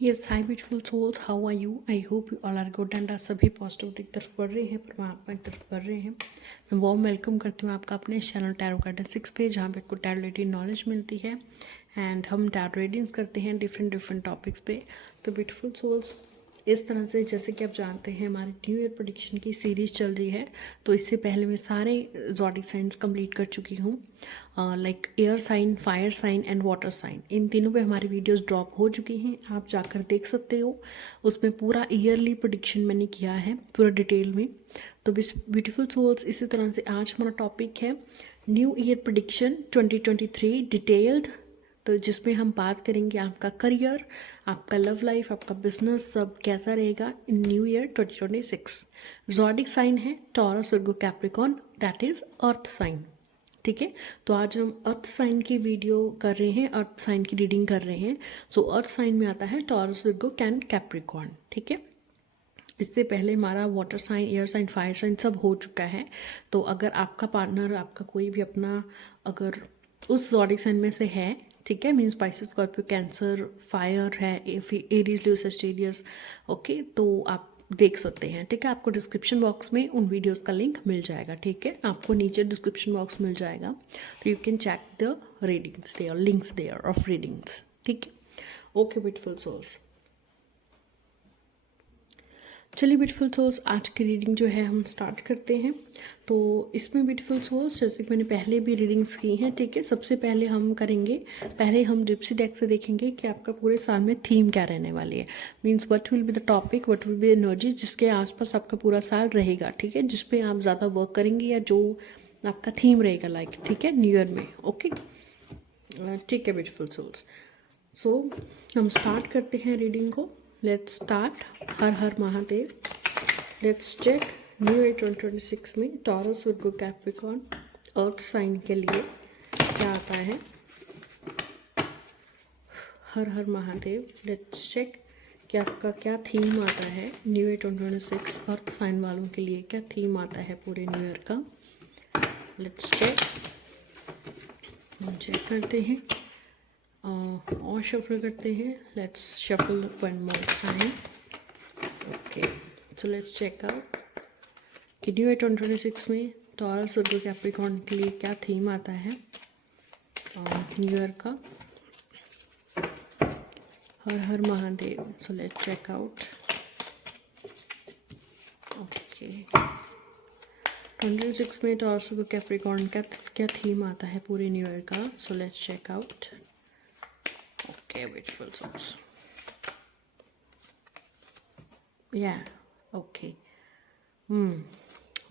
Yes hi beautiful souls, how are you? I hope you all are good and सभी positivity की तरफ बढ़ रहे हैं, परमात्मा की तरफ बढ़ रहे हैं। मैं वार्म वेलकम करती हूँ आपका अपने चैनल टैरो कार्ड 6 पे, जहाँ पे आपको टैरो रिलेटेड नॉलेज मिलती है एंड हम टैरो रीडिंग्स करते हैं डिफरेंट टॉपिक्स पे। तो ब्यूटीफुल सोल्स, इस तरह से जैसे कि आप जानते हैं हमारी न्यू ईयर प्रेडिक्शन की सीरीज़ चल रही है। तो इससे पहले मैं सारे ज़ोडिक साइंस कंप्लीट कर चुकी हूँ, like air sign, fire sign and water sign. इन तीनों पे हमारी वीडियोस ड्रॉप हो चुकी हैं, आप जाकर देख सकते हो। उसमें पूरा ईयरली प्रेडिक्शन मैंने किया है पूरा डिटेल में। तो ब्यूटीफुल सोल्स, इसी तरह से आज हमारा टॉपिक है न्यू ईयर प्रेडिक्शन 2023 डिटेल्ड। तो जिसमें हम बात करेंगे आपका करियर, आपका लव लाइफ, आपका बिजनेस सब कैसा रहेगा in new year 2026। Zodiac sign है Taurus, Virgo, Capricorn, that is earth sign. ठीक है, तो आज हम अर्थ साइन की वीडियो कर रहे हैं, अर्थ साइन की रीडिंग कर रहे हैं। सो अर्थ साइन में आता है टॉरस, विर्गो एंड कैप्रिकॉर्न। ठीक है, इससे पहले हमारा water sign, air sign, fire sign सब हो चुका है। तो अगर आपका पार्टनर, आपका कोई भी अपना अगर उस ज़ोडिक साइन में से है, ठीक है, means Pisces, Scorpio, Cancer, fire है, एरीज, लियो, सजिटेरियस, ओके, तो आप देख सकते हैं। ठीक है, आपको डिस्क्रिप्शन बॉक्स में उन वीडियोस का लिंक मिल जाएगा। ठीक है, आपको नीचे डिस्क्रिप्शन बॉक्स मिल जाएगा, तो you can check the readings there, links there of readings. ठीक है, ओके ब्यूटीफुल सोल्स, चलिए ब्यूटीफुल सोल्स, आज की रीडिंग जो है हम स्टार्ट करते हैं। तो इसमें ब्यूटीफुल सोल्स, जैसे कि मैंने पहले भी रीडिंग्स की हैं, ठीक है, सबसे पहले हम करेंगे, पहले हम जिप्सी डेक से देखेंगे कि आपका पूरे साल में थीम क्या रहने वाली है। Means what will be the topic, what will be energy जिसके आसपास आपका पूरा साल रहेगा। ठीक है, जिस पे आप ज़्यादा वर्क करेंगे या जो आपका थीम रहेगा, लाइक, ठीक है, न्यू ईयर में। ओके, ठीक है ब्यूटीफुल सोल्स, सो हम स्टार्ट करते हैं रीडिंग को। Let's start. हर हर Mahadev. Let's check new year 2026 में Taurus, Virgo, Capricorn, earth sign के लिए क्या आता है। हर हर महादेव। लेट्स चेक कि आपका क्या थीम आता है न्यू ईयर 2026 अर्थ साइन वालों के लिए, क्या थीम आता है पूरे न्यू ईयर का। लेट्स चेक, हम चेक करते हैं और शफल करते हैं। Let's shuffle one more time. Okay, so let's check out कि न्यू ईयर 2026 में टॉरस, विर्गो, कैप्रिकॉर्न के लिए क्या थीम आता है न्यू ईयर का। हर हर Mahadev. So let's check out. Okay, 2026 में टॉरस, विर्गो, कैप्रिकॉर्न का क्या थीम आता है पूरे न्यू ईयर का। So let's check out. Okay beautiful souls, या okay,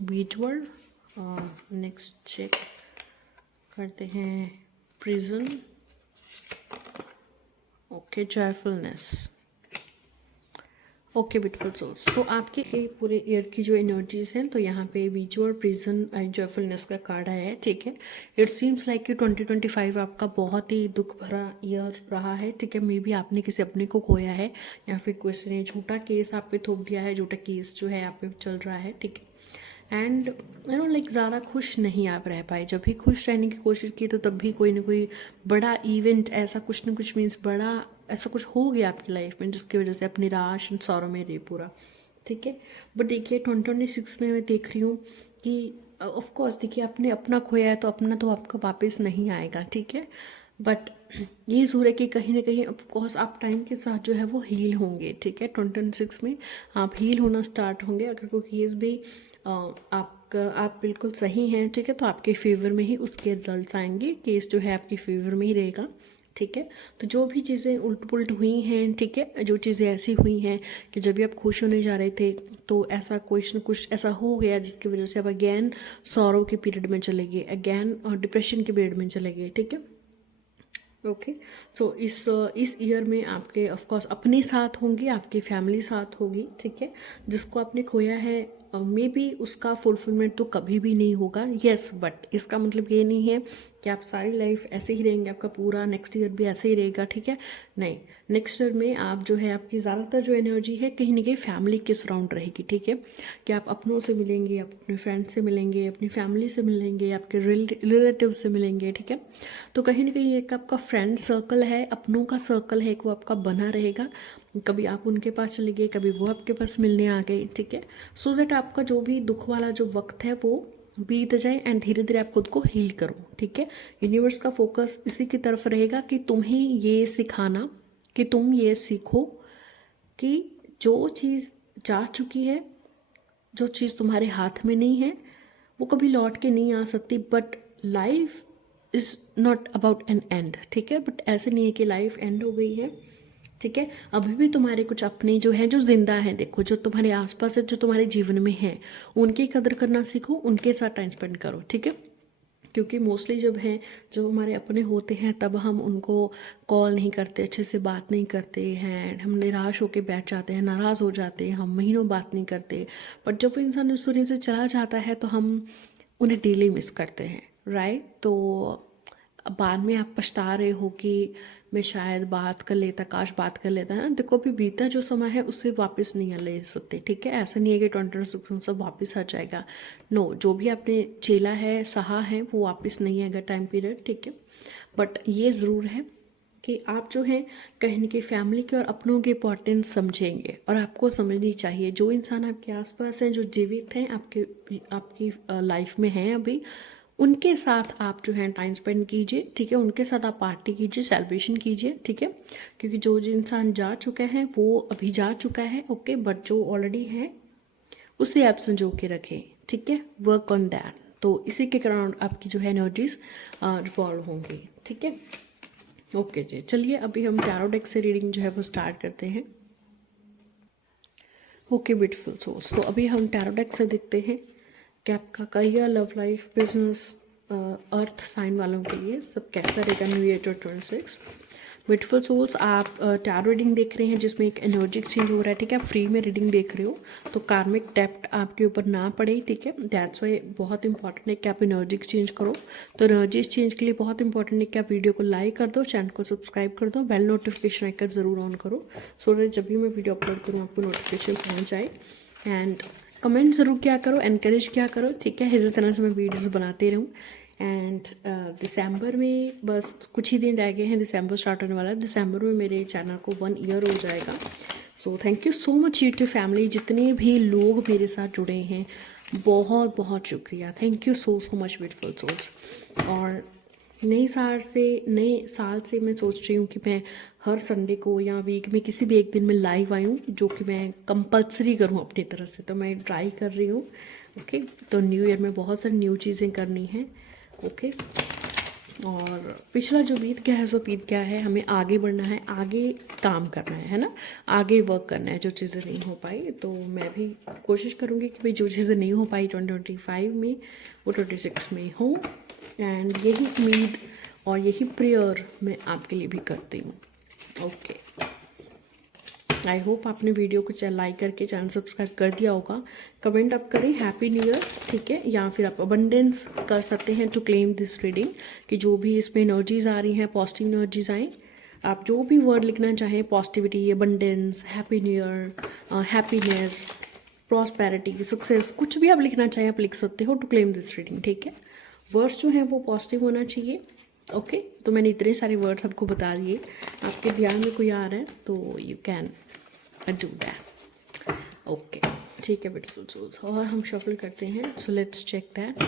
beach word. Next check करते हैं prison. Okay, joyfulness. Okay beautiful souls, तो आपके पूरे ईयर की जो एनर्जीज हैं, तो यहाँ पे बीच वर्ड, प्रिजन एंड जॉयफुलनेस का कार्ड है। ठीक है, इट सीम्स लाइक कि 2025 आपका बहुत ही दुख भरा ईयर रहा है। ठीक है, मे बी आपने किसी अपने को खोया है, या फिर किसी ने झूठा केस आप पे थोप दिया है, झूठा केस जो है आप पे चल रहा है। ठीक है, एंड यू नो लाइक ज़्यादा खुश नहीं आप रह पाए। जब भी खुश रहने की कोशिश की तो तब भी कोई ना कोई बड़ा इवेंट, ऐसा कुछ ना कुछ, मीन्स बड़ा ऐसा कुछ हो गया आपकी लाइफ में जिसकी वजह से आप निराश एंड सौरों में रहे पूरा। ठीक है, बट देखिए 2026 में मैं देख रही हूँ कि ऑफ कोर्स देखिए आपने अपना खोया है, तो अपना तो आपका वापस नहीं आएगा। ठीक है, बट ये ज़रूर है कि कहीं ना कहीं ऑफकोर्स आप टाइम के साथ जो है वो हील होंगे। ठीक है, 2026 में आप हील होना स्टार्ट होंगे। अगर कोई केस भी आप बिल्कुल सही हैं, ठीक है, तो आपके फेवर में ही उसके रिजल्ट्स आएंगे। केस जो है आपके फेवर में ही रहेगा। ठीक है, तो जो भी चीज़ें उल्ट पुल्ट हुई हैं, ठीक है, जो चीज़ें ऐसी हुई हैं कि जब भी आप खुश होने जा रहे थे तो ऐसा कुछ न कुछ ऐसा हो गया जिसकी वजह से आप अगैन सौरों के पीरियड में चले गए, अगैन डिप्रेशन के पीरियड में चले गए। ठीक है, ओके, सो इस ईयर में आपके ऑफ कोर्स अपने साथ होंगे, आपकी फैमिली साथ होगी। ठीक है, जिसको आपने खोया है मे बी उसका फुलफिलमेंट तो कभी भी नहीं होगा। येस, बट इसका मतलब ये नहीं है कि आप सारी लाइफ ऐसे ही रहेंगे, आपका पूरा नेक्स्ट ईयर भी ऐसे ही रहेगा, ठीक है। नहीं, नेक्स्ट ईयर में आप जो है आपकी ज़्यादातर जो एनर्जी है कहीं ना कहीं फैमिली के सराउंड रहेगी, ठीक है। कि आप अपनों से मिलेंगे, आप अपने फ्रेंड से मिलेंगे, अपनी फैमिली से मिलेंगे, आपके रिलेटिव से मिलेंगे, ठीक है। तो कहीं ना कहीं एक आपका फ्रेंड सर्कल है, अपनों का सर्कल है, वो आपका बना रहेगा। कभी आप उनके पास चले गए, कभी वो आपके पास मिलने आ गए, ठीक है। सो दैट आपका जो भी दुख वाला जो वक्त है वो बीत जाए एंड धीरे धीरे आप खुद को हील करो, ठीक है। यूनिवर्स का फोकस इसी की तरफ रहेगा कि तुम्हें ये सिखाना, कि तुम ये सीखो कि जो चीज़ जा चुकी है, जो चीज़ तुम्हारे हाथ में नहीं है, वो कभी लौट के नहीं आ सकती। But life is not about an and, ठीक है। बट ऐसे नहीं है कि लाइफ एंड हो गई है, ठीक है। अभी भी तुम्हारे कुछ अपने जो है, जो जिंदा है, देखो जो तुम्हारे आसपास है, जो तुम्हारे जीवन में है, उनकी कदर करना सीखो, उनके साथ टाइम स्पेंड करो, ठीक है। क्योंकि मोस्टली जब हैं, जो हमारे अपने होते हैं, तब हम उनको कॉल नहीं करते, अच्छे से बात नहीं करते हैं, हम निराश होकर बैठ जाते हैं, नाराज़ हो जाते हैं, हम महीनों बात नहीं करते। बट जब इंसान इस दुनिया से चला जाता है तो हम उन्हें डेली मिस करते हैं, राइट। तो बाद में आप पछता रहे हो कि मैं शायद बात कर लेता, काश बात कर लेता, है ना। देखो अभी बीता जो समय है उससे वापस नहीं ले सकते, ठीक है। ऐसा नहीं है कि 20 सब वापस आ जाएगा। नो, जो भी आपने झेला है, सहा है, वो वापस नहीं आएगा टाइम पीरियड, ठीक है। बट ये ज़रूर है कि आप जो है कहीं ना कहीं फैमिली के और अपनों की इंपॉर्टेंस समझेंगे, और आपको समझनी चाहिए। जो इंसान आपके आसपास हैं, जो जीवित हैं, आपकी लाइफ में हैं अभी, उनके साथ आप जो है टाइम स्पेंड कीजिए, ठीक है। उनके साथ आप पार्टी कीजिए, सेलिब्रेशन कीजिए, ठीक है। क्योंकि जो इंसान जा चुका है वो अभी जा चुका है, ओके। बट जो ऑलरेडी है उसे आप संजो के रखें, ठीक है। Work on that. तो इसी के कारण आपकी जो है एनर्जीज रिवॉल्व होंगी, ठीक है। ओके जी, चलिए अभी हम टैरो डेक से रीडिंग जो है वो स्टार्ट करते हैं। ओके ब्यूटीफुल सोल्स, तो अभी हम टैरो डेक से देखते हैं कि आपका career, love life, business, earth sign वालों के लिए सब कैसा रहेगा न्यू ईयर 2026। ब्यूटीफुल सोल्स, आप टैरो रीडिंग देख रहे हैं जिसमें एक एनर्जी एक्सचेंज हो रहा है, ठीक है। आप फ्री में रीडिंग देख रहे हो तो कार्मिक डेप्ट आपके ऊपर ना पड़े, ठीक है। दैट्स वाई बहुत इंपॉर्टेंट है कि आप एनर्जी एक्सचेंज करो। तो एनर्जी एक्सचेंज के लिए बहुत इंपॉर्टेंट है कि आप वीडियो को लाइक कर दो, चैनल को सब्सक्राइब कर दो, बेल नोटिफिकेशन आइकन ज़रूर ऑन करो, सो दैट जब भी मैं वीडियो अपलोड करूँ आपको नोटिफिकेशन पहुँच जाए। एंड कमेंट ज़रूर क्या करो, एनकरेज क्या करो, ठीक है। इसी तरह से मैं वीडियोस बनाते रहूँ। एंड दिसंबर में बस कुछ ही दिन रह गए हैं, दिसंबर स्टार्ट होने वाला है। दिसंबर में मेरे चैनल को 1 ईयर हो जाएगा। So thank you so much YouTube family, जितने भी लोग मेरे साथ जुड़े हैं, बहुत बहुत शुक्रिया। Thank you so much beautiful souls. और नए साल से मैं सोच रही हूँ कि मैं हर संडे को या वीक में किसी भी एक दिन में लाइव आई हूँ, जो कि मैं कंपल्सरी करूँ अपनी तरफ से। तो मैं ट्राई कर रही हूँ, ओके। तो न्यू ईयर में बहुत सारी न्यू चीज़ें करनी हैं, ओके। और पिछला जो बीत गया है सो बीत गया है, हमें आगे बढ़ना है, आगे काम करना है ना, आगे वर्क करना है। जो चीज़ें नहीं हो पाई, तो मैं भी कोशिश करूँगी कि भाई जो चीज़ें नहीं हो पाई 2025 में वो 2026 में हो। एंड यही उम्मीद और यही प्रेयर मैं आपके लिए भी करती हूँ, ओके। आई होप आपने वीडियो को लाइक करके चैनल सब्सक्राइब कर दिया होगा। कमेंट आप करें हैप्पी न्यू ईयर, ठीक है। या फिर आप अबंडेंस कर सकते हैं टू क्लेम दिस रीडिंग, कि जो भी इसमें एनर्जीज आ रही हैं, पॉजिटिव एनर्जीज आए। आप जो भी वर्ड लिखना चाहें, positivity, abundance, happy new year, happiness, prosperity, success, कुछ भी आप लिखना चाहें आप लिख सकते हो टू क्लेम दिस रीडिंग, ठीक है। वर्ड्स जो हैं वो पॉजिटिव होना चाहिए, ओके। तो मैंने इतने सारे वर्ड्स आपको बता दिए, आपके ध्यान में कोई आ रहा है तो you can do that, okay, ठीक है ब्यूटीफुल सोल्स। और हम शफल करते हैं, so let's check that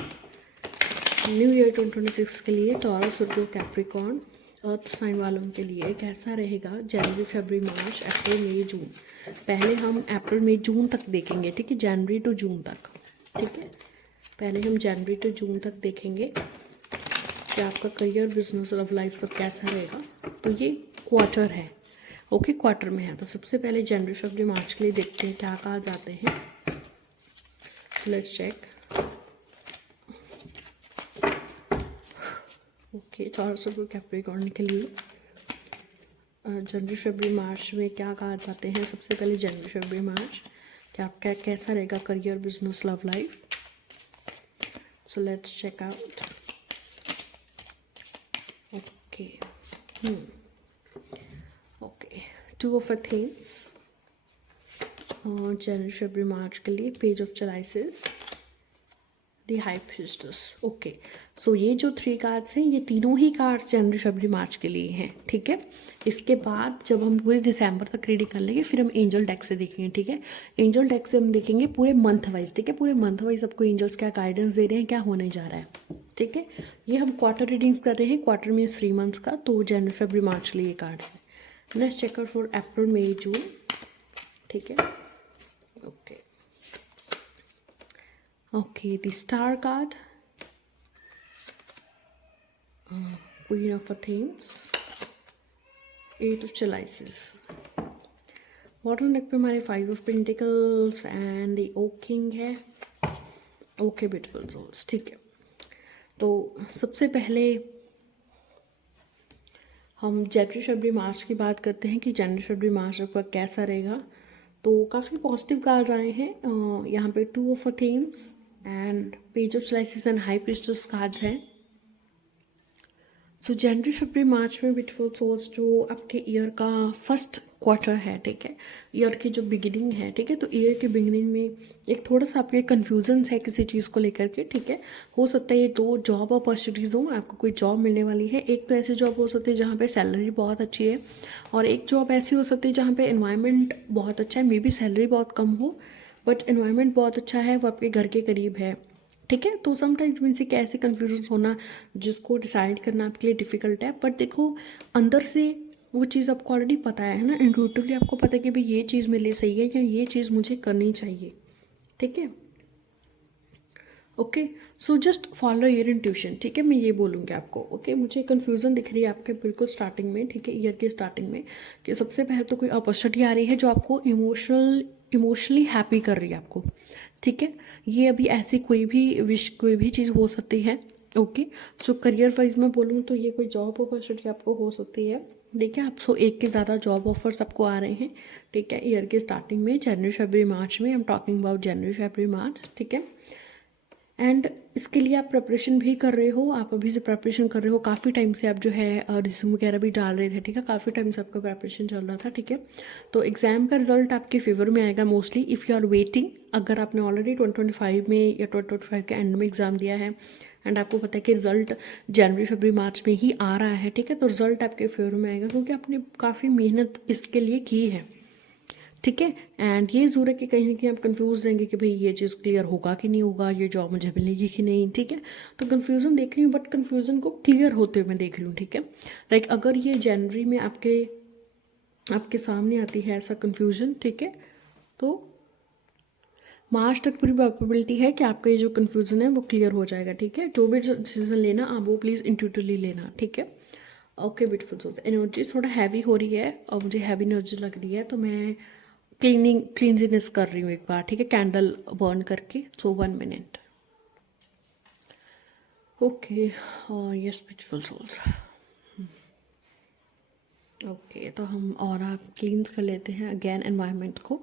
new year 2026 के लिए Taurus, Virgo, Capricorn, earth sign वालों के लिए कैसा रहेगा जनवरी, फरवरी, मार्च, अप्रैल, मई, जून। पहले हम अप्रैल, मई, जून तक देखेंगे, ठीक है। जनवरी टू जून तक, ठीक है। पहले हम जनवरी टू जून तक देखेंगे कि आपका करियर, बिजनेस, लव लाइफ सब कैसा रहेगा। तो ये क्वार्टर है, ओके, क्वार्टर में है। तो सबसे पहले जनवरी, फरवरी, मार्च के लिए देखते हैं क्या कहा जाते हैं। So let's check, okay. Taurus और कैप्रिकॉर्न के लिए जनवरी, फरवरी, मार्च में क्या कहा जाते हैं। सबसे पहले जनवरी, फरवरी, मार्च, क्या आपका कैसा रहेगा career, business, love life. So let's check out. Okay, 2 of Athens जनवरी फरवरी मार्च के लिए, page of chalices, the high priestess. Okay, so ये जो 3 कार्ड्स हैं ये तीनों ही कार्ड्स जनवरी फरवरी मार्च के लिए हैं, ठीक है। इसके बाद जब हम पूरे दिसंबर तक रीडिंग कर लेंगे फिर हम एंजल डेक से देखेंगे, ठीक है। एंजल डेक से हम देखेंगे पूरे मंथ वाइज, ठीक है। पूरे मंथ वाइज आपको एंजल्स क्या गाइडेंस दे रहे हैं, क्या होने जा रहा है, ठीक है। ये हम क्वार्टर रीडिंग्स कर रहे हैं, क्वार्टर में 3 मंथ्स का, तो जनवरी फरवरी मार्च के लिए ये कार्ड है। Next checker for April May जून, ठीक है। Okay okay, the star card, Queen of Athens, 8 of Chalices, bottle नेक पे हमारे 5 of pentacles and the oak king है। ओके ब्यूटीफुल सोल्स, ठीक है। तो सबसे पहले हम जनवरी फरवरी मार्च की बात करते हैं कि जनवरी फरवरी मार्च आपका कैसा रहेगा। तो काफ़ी पॉजिटिव कार्ड्स आए हैं यहाँ पे, 2 of Athens and page of chalices and high priestess cards हैं। सो जनवरी फरवरी मार्च में ब्यूटीफुल सोल्स जो आपके ईयर का फर्स्ट क्वार्टर है, ठीक है, ईयर की जो बिगिनिंग है, ठीक है। तो ईयर की बिगिनिंग में एक थोड़ा सा आपके कन्फ्यूजन्स है किसी चीज़ को लेकर के, ठीक है। हो सकता है ये 2 जॉब अपॉर्चुनिटीज़ हों, आपको कोई जॉब मिलने वाली है। एक तो ऐसी जॉब हो सकती है जहाँ पे सैलरी बहुत अच्छी है, और एक जॉब ऐसी हो सकती है जहाँ पे एनवायरनमेंट बहुत अच्छा है, मे बी सैलरी बहुत कम हो बट एनवायरनमेंट बहुत अच्छा है, वो आपके घर के करीब है, ठीक है। तो समटाइम्स मीन्स एक ऐसे कन्फ्यूजन होना जिसको डिसाइड करना आपके लिए डिफ़िकल्ट है, बट देखो अंदर से वो चीज़ आपको ऑलरेडी पता है ना, इंट्यूटिवली आपको पता है कि भाई ये चीज़ मेरे लिए सही है या ये चीज़ मुझे करनी चाहिए, ठीक है। Okay, so just follow your intuition, ठीक है। मैं ये बोलूँगी आपको, ओके। मुझे कन्फ्यूज़न दिख रही है आपके बिल्कुल स्टार्टिंग में, ठीक है, ईयर के स्टार्टिंग में, कि सबसे पहले तो कोई अपॉर्चुनिटी आ रही है जो आपको इमोशनली हैप्पी कर रही है आपको, ठीक है। ये अभी ऐसी कोई भी चीज़ हो सकती है, ओके। सो करियर वाइज मैं बोलूँ तो ये कोई जॉब अपॉर्चुनिटी आपको हो सकती है, देखिए आप 1 के ज़्यादा जॉब ऑफर्स आपको आ रहे हैं, ठीक है, ईयर के स्टार्टिंग में, जनवरी फरवरी मार्च में। आई एम टॉकिंग अबाउट जनवरी फरवरी मार्च, ठीक है। एंड इसके लिए आप प्रिपरेशन भी कर रहे हो, आप अभी से प्रिपरेशन कर रहे हो, काफ़ी टाइम से आप जो है रिज्यूम वगैरह भी डाल रहे थे, ठीक है, काफ़ी टाइम से आपका प्रिपरेशन चल रहा था, ठीक है। तो एग्ज़ाम का रिजल्ट आपके फेवर में आएगा mostly, if you are waiting. अगर आपने ऑलरेडी 2025 में या 2025 के एंड में एग्ज़ाम दिया है एंड आपको पता है कि रिजल्ट जनवरी फरवरी मार्च में ही आ रहा है, ठीक है, तो रिजल्ट आपके फेवर में आएगा क्योंकि आपने काफ़ी मेहनत इसके लिए की है, ठीक है। एंड ये ज़रूर है कि कहीं ना कहीं आप कंफ्यूज रहेंगे कि भाई ये चीज़ क्लियर होगा कि नहीं होगा, ये जॉब मुझे मिलेगी कि नहीं, ठीक है। तो कन्फ्यूज़न देख रही हूँ बट कन्फ्यूज़न को क्लियर होते हुए मैं देख रही हूँ, ठीक है। लाइक अगर ये जनवरी में आपके सामने आती है ऐसा कन्फ्यूज़न, ठीक है, तो मार्च तक पूरी प्रोबेबिलिटी है कि आपका ये जो कन्फ्यूज़न है वो क्लियर हो जाएगा, ठीक है। जो भी डिसीजन लेना आप वो प्लीज़ इंट्यूटिवली लेना, ठीक है। ओके ब्यूटीफुल सोल्स, एनर्जी थोड़ा हैवी हो रही है और मुझे हैवी एनर्जी लग रही है, तो मैं क्लीनजीनेस कर रही हूँ एक बार, ठीक है, कैंडल बर्न करके। So 1 minute. Okay, yes beautiful souls. Okay, तो हम और आप क्लीन्स कर लेते हैं अगेन एनवायरनमेंट को।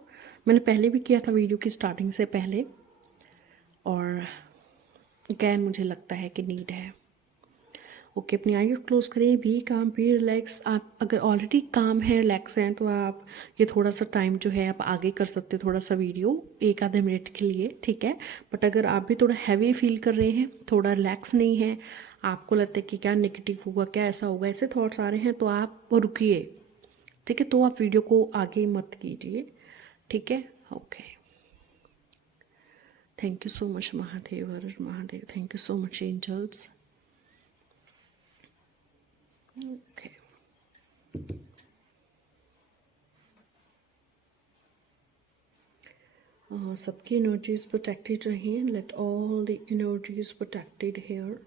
मैंने पहले भी किया था वीडियो की स्टार्टिंग से पहले, और अगेन मुझे लगता है कि नीड है। ओके, अपनी आईज क्लोज करें, बी काम, बी रिलैक्स। आप अगर ऑलरेडी काम है, रिलैक्स हैं, तो आप ये थोड़ा सा टाइम जो है आप आगे कर सकते हो, थोड़ा सा वीडियो 1 आधे मिनट के लिए, ठीक है। बट अगर आप भी थोड़ा हैवी फील कर रहे हैं, थोड़ा रिलैक्स नहीं है, आपको लगता है कि क्या नेगेटिव होगा, क्या ऐसा होगा, ऐसे थॉट्स आ रहे हैं, तो आप रुकिए, ठीक है। तो आप वीडियो को आगे मत कीजिए, ठीक है। Okay, thank you so much Mahadev, हर Mahadev, thank you so much angels. Okay. सबकी एनर्जीज प्रोटेक्टेड रहें, let all the energies protected here,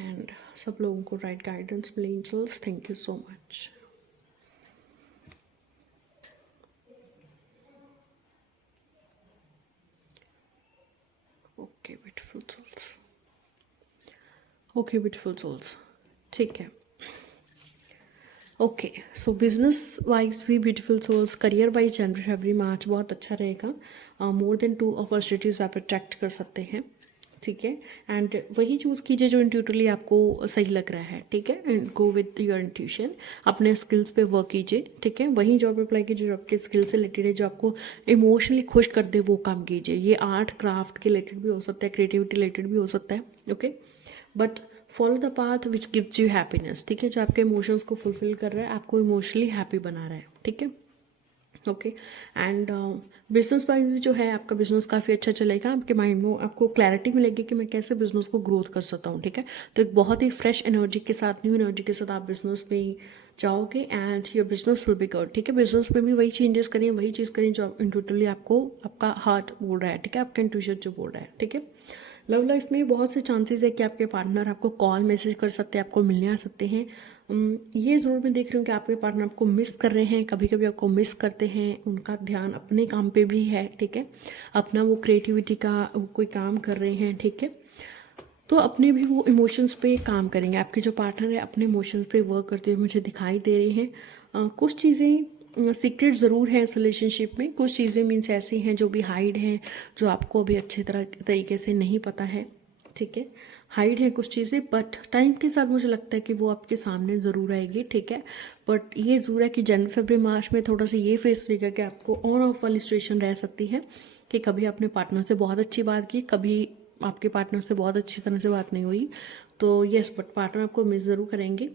and सब लोगों को राइट गाइडेंस मिले angels, thank you so much. Okay beautiful souls, okay beautiful souls, ठीक है। Okay, so business wise भी beautiful souls, career wise जनवरी फरवरी मार्च बहुत अच्छा रहेगा। मोर देन 2 अपॉर्चुनिटीज़ आप अट्रैक्ट कर सकते हैं, ठीक है। एंड वही चूज़ कीजिए जो इंट्यूटिवली आपको सही लग रहा है, ठीक है। And go with your intuition, अपने स्किल्स पे वर्क कीजिए, ठीक है। वही जॉब अप्लाई कीजिए जो आपके स्किल से रिलेटेड है, जो आपको इमोशनली खुश कर दे, वो काम कीजिए। ये आर्ट क्राफ्ट के रिलेटेड भी हो सकता है, क्रिएटिविटी रिलेटेड भी हो सकता है, okay. But follow the path which gives you happiness, ठीक है, जो आपके इमोशंस को फुलफिल कर रहा है, आपको इमोशनली हैप्पी बना रहा है, ठीक है। ओके। एंड बिजनेस वाइज भी जो है आपका बिजनेस काफ़ी अच्छा चलेगा, आपके माइंड में आपको क्लैरिटी मिलेगी कि मैं कैसे बिजनेस को ग्रोथ कर सकता हूँ, ठीक है। तो एक बहुत ही फ्रेश एनर्जी के साथ, न्यू एनर्जी के साथ आप बिजनेस में जाओगे and your business will be good, ठीक है। बिजनेस में भी वही चेंजेस करिए, वही चीज़ करिए जो इंटूटिवली आपको आपका हार्ट बोल रहा है, ठीक है, आपका इंट्यूशन जो बोल रहा है, ठीक है। लव लाइफ में बहुत से चांसेस है कि आपके पार्टनर आपको कॉल मैसेज कर सकते हैं, आपको मिलने आ सकते हैं। ये ज़रूर मैं देख रही हूँ कि आपके पार्टनर आपको मिस कर रहे हैं, कभी कभी आपको मिस करते हैं, उनका ध्यान अपने काम पे भी है, ठीक है। अपना वो क्रिएटिविटी का वो कोई काम कर रहे हैं, ठीक है। तो अपने भी वो इमोशंस पे काम करेंगे, आपके जो पार्टनर है अपने इमोशंस पे वर्क करते हुए मुझे दिखाई दे रही हैं। कुछ चीज़ें सीक्रेट ज़रूर है इस रिलेशनशिप में, कुछ चीज़ें मीन्स ऐसी हैं जो भी हाइड हैं, जो आपको अभी अच्छी तरीके से नहीं पता है, ठीक है। हाइड है कुछ चीज़ें, बट टाइम के साथ मुझे लगता है कि वो आपके सामने ज़रूर आएगी, ठीक है। बट ये ज़रूर है कि जनवरी फरवरी मार्च में थोड़ा सा ये फेस रहेगा कि आपको ऑन ऑफ वाली सिचुएशन रह सकती है, कि कभी अपने पार्टनर से बहुत अच्छी बात की, कभी आपके पार्टनर से बहुत अच्छी तरह से बात नहीं हुई। तो यस, बट पार्टनर आपको मिस ज़रूर करेंगे,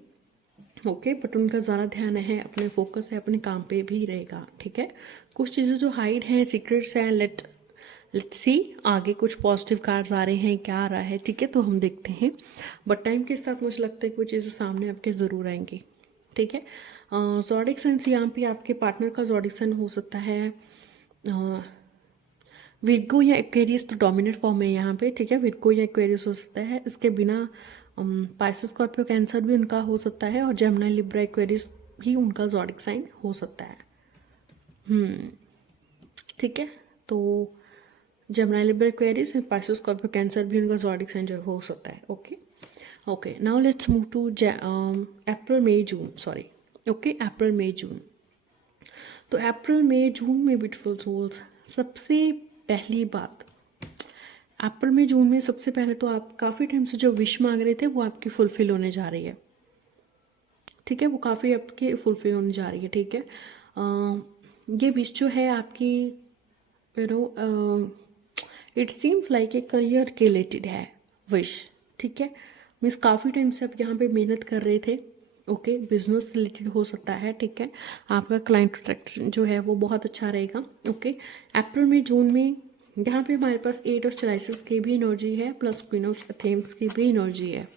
ओके। बट उनका ज़्यादा ध्यान है, अपने फोकस है अपने काम पे भी रहेगा, ठीक है। कुछ चीज़ें जो हाइड हैं, सीक्रेट्स हैं, लेट्स सी आगे कुछ पॉजिटिव कार्ड्स आ रहे हैं, क्या आ रहा है, ठीक है, तो हम देखते हैं। बट टाइम के साथ मुझे लगता है कि वो चीज़ें सामने आपके ज़रूर आएंगी, ठीक है। ज़ोडिक साइंस यहाँ पे आपके पार्टनर का ज़ोडिक साइन हो सकता है विर्गो या एक्वेरियस, तो डोमिनेट फॉर्म है यहाँ पे, ठीक है। विर्गो या एक्वेरियस हो सकता है, इसके बिना पाइसेस स्कॉर्पियो कैंसर भी उनका हो सकता है, और जेमिनी लिब्रा एक्वेरियस भी उनका ज़ोडिक साइन हो सकता है, ठीक है। तो Gemini Libra Aquarius and Pisces Scorpio Cancer भी उनका ज़ोडिक साइन जो हो सकता है, okay. Okay, now let's move to April May June, sorry, okay, April May June. तो अप्रैल मई जून में ब्यूटीफुल सोल्स, सबसे पहली बात, अप्रैल में जून में सबसे पहले तो आप काफ़ी टाइम से जो विश मांग रहे थे वो आपकी फुलफिल होने जा रही है, ठीक है। वो काफ़ी आपकी फुलफिल होने जा रही है, ठीक है। ये विश जो है आपकी, you know, it seems like a career के रिलेटेड है विश, ठीक है। मीन्स काफ़ी टाइम से आप यहाँ पे मेहनत कर रहे थे, ओके। बिजनेस रिलेटेड हो सकता है, ठीक है। आपका क्लाइंट अट्रैक्शन जो है वो बहुत अच्छा रहेगा, ओके। अप्रैल में जून में यहाँ पे हमारे पास 8 ऑफ चलाइसिस की भी एनर्जी है, प्लस क्वीन ऑफ एथेम्स की भी एनर्जी है,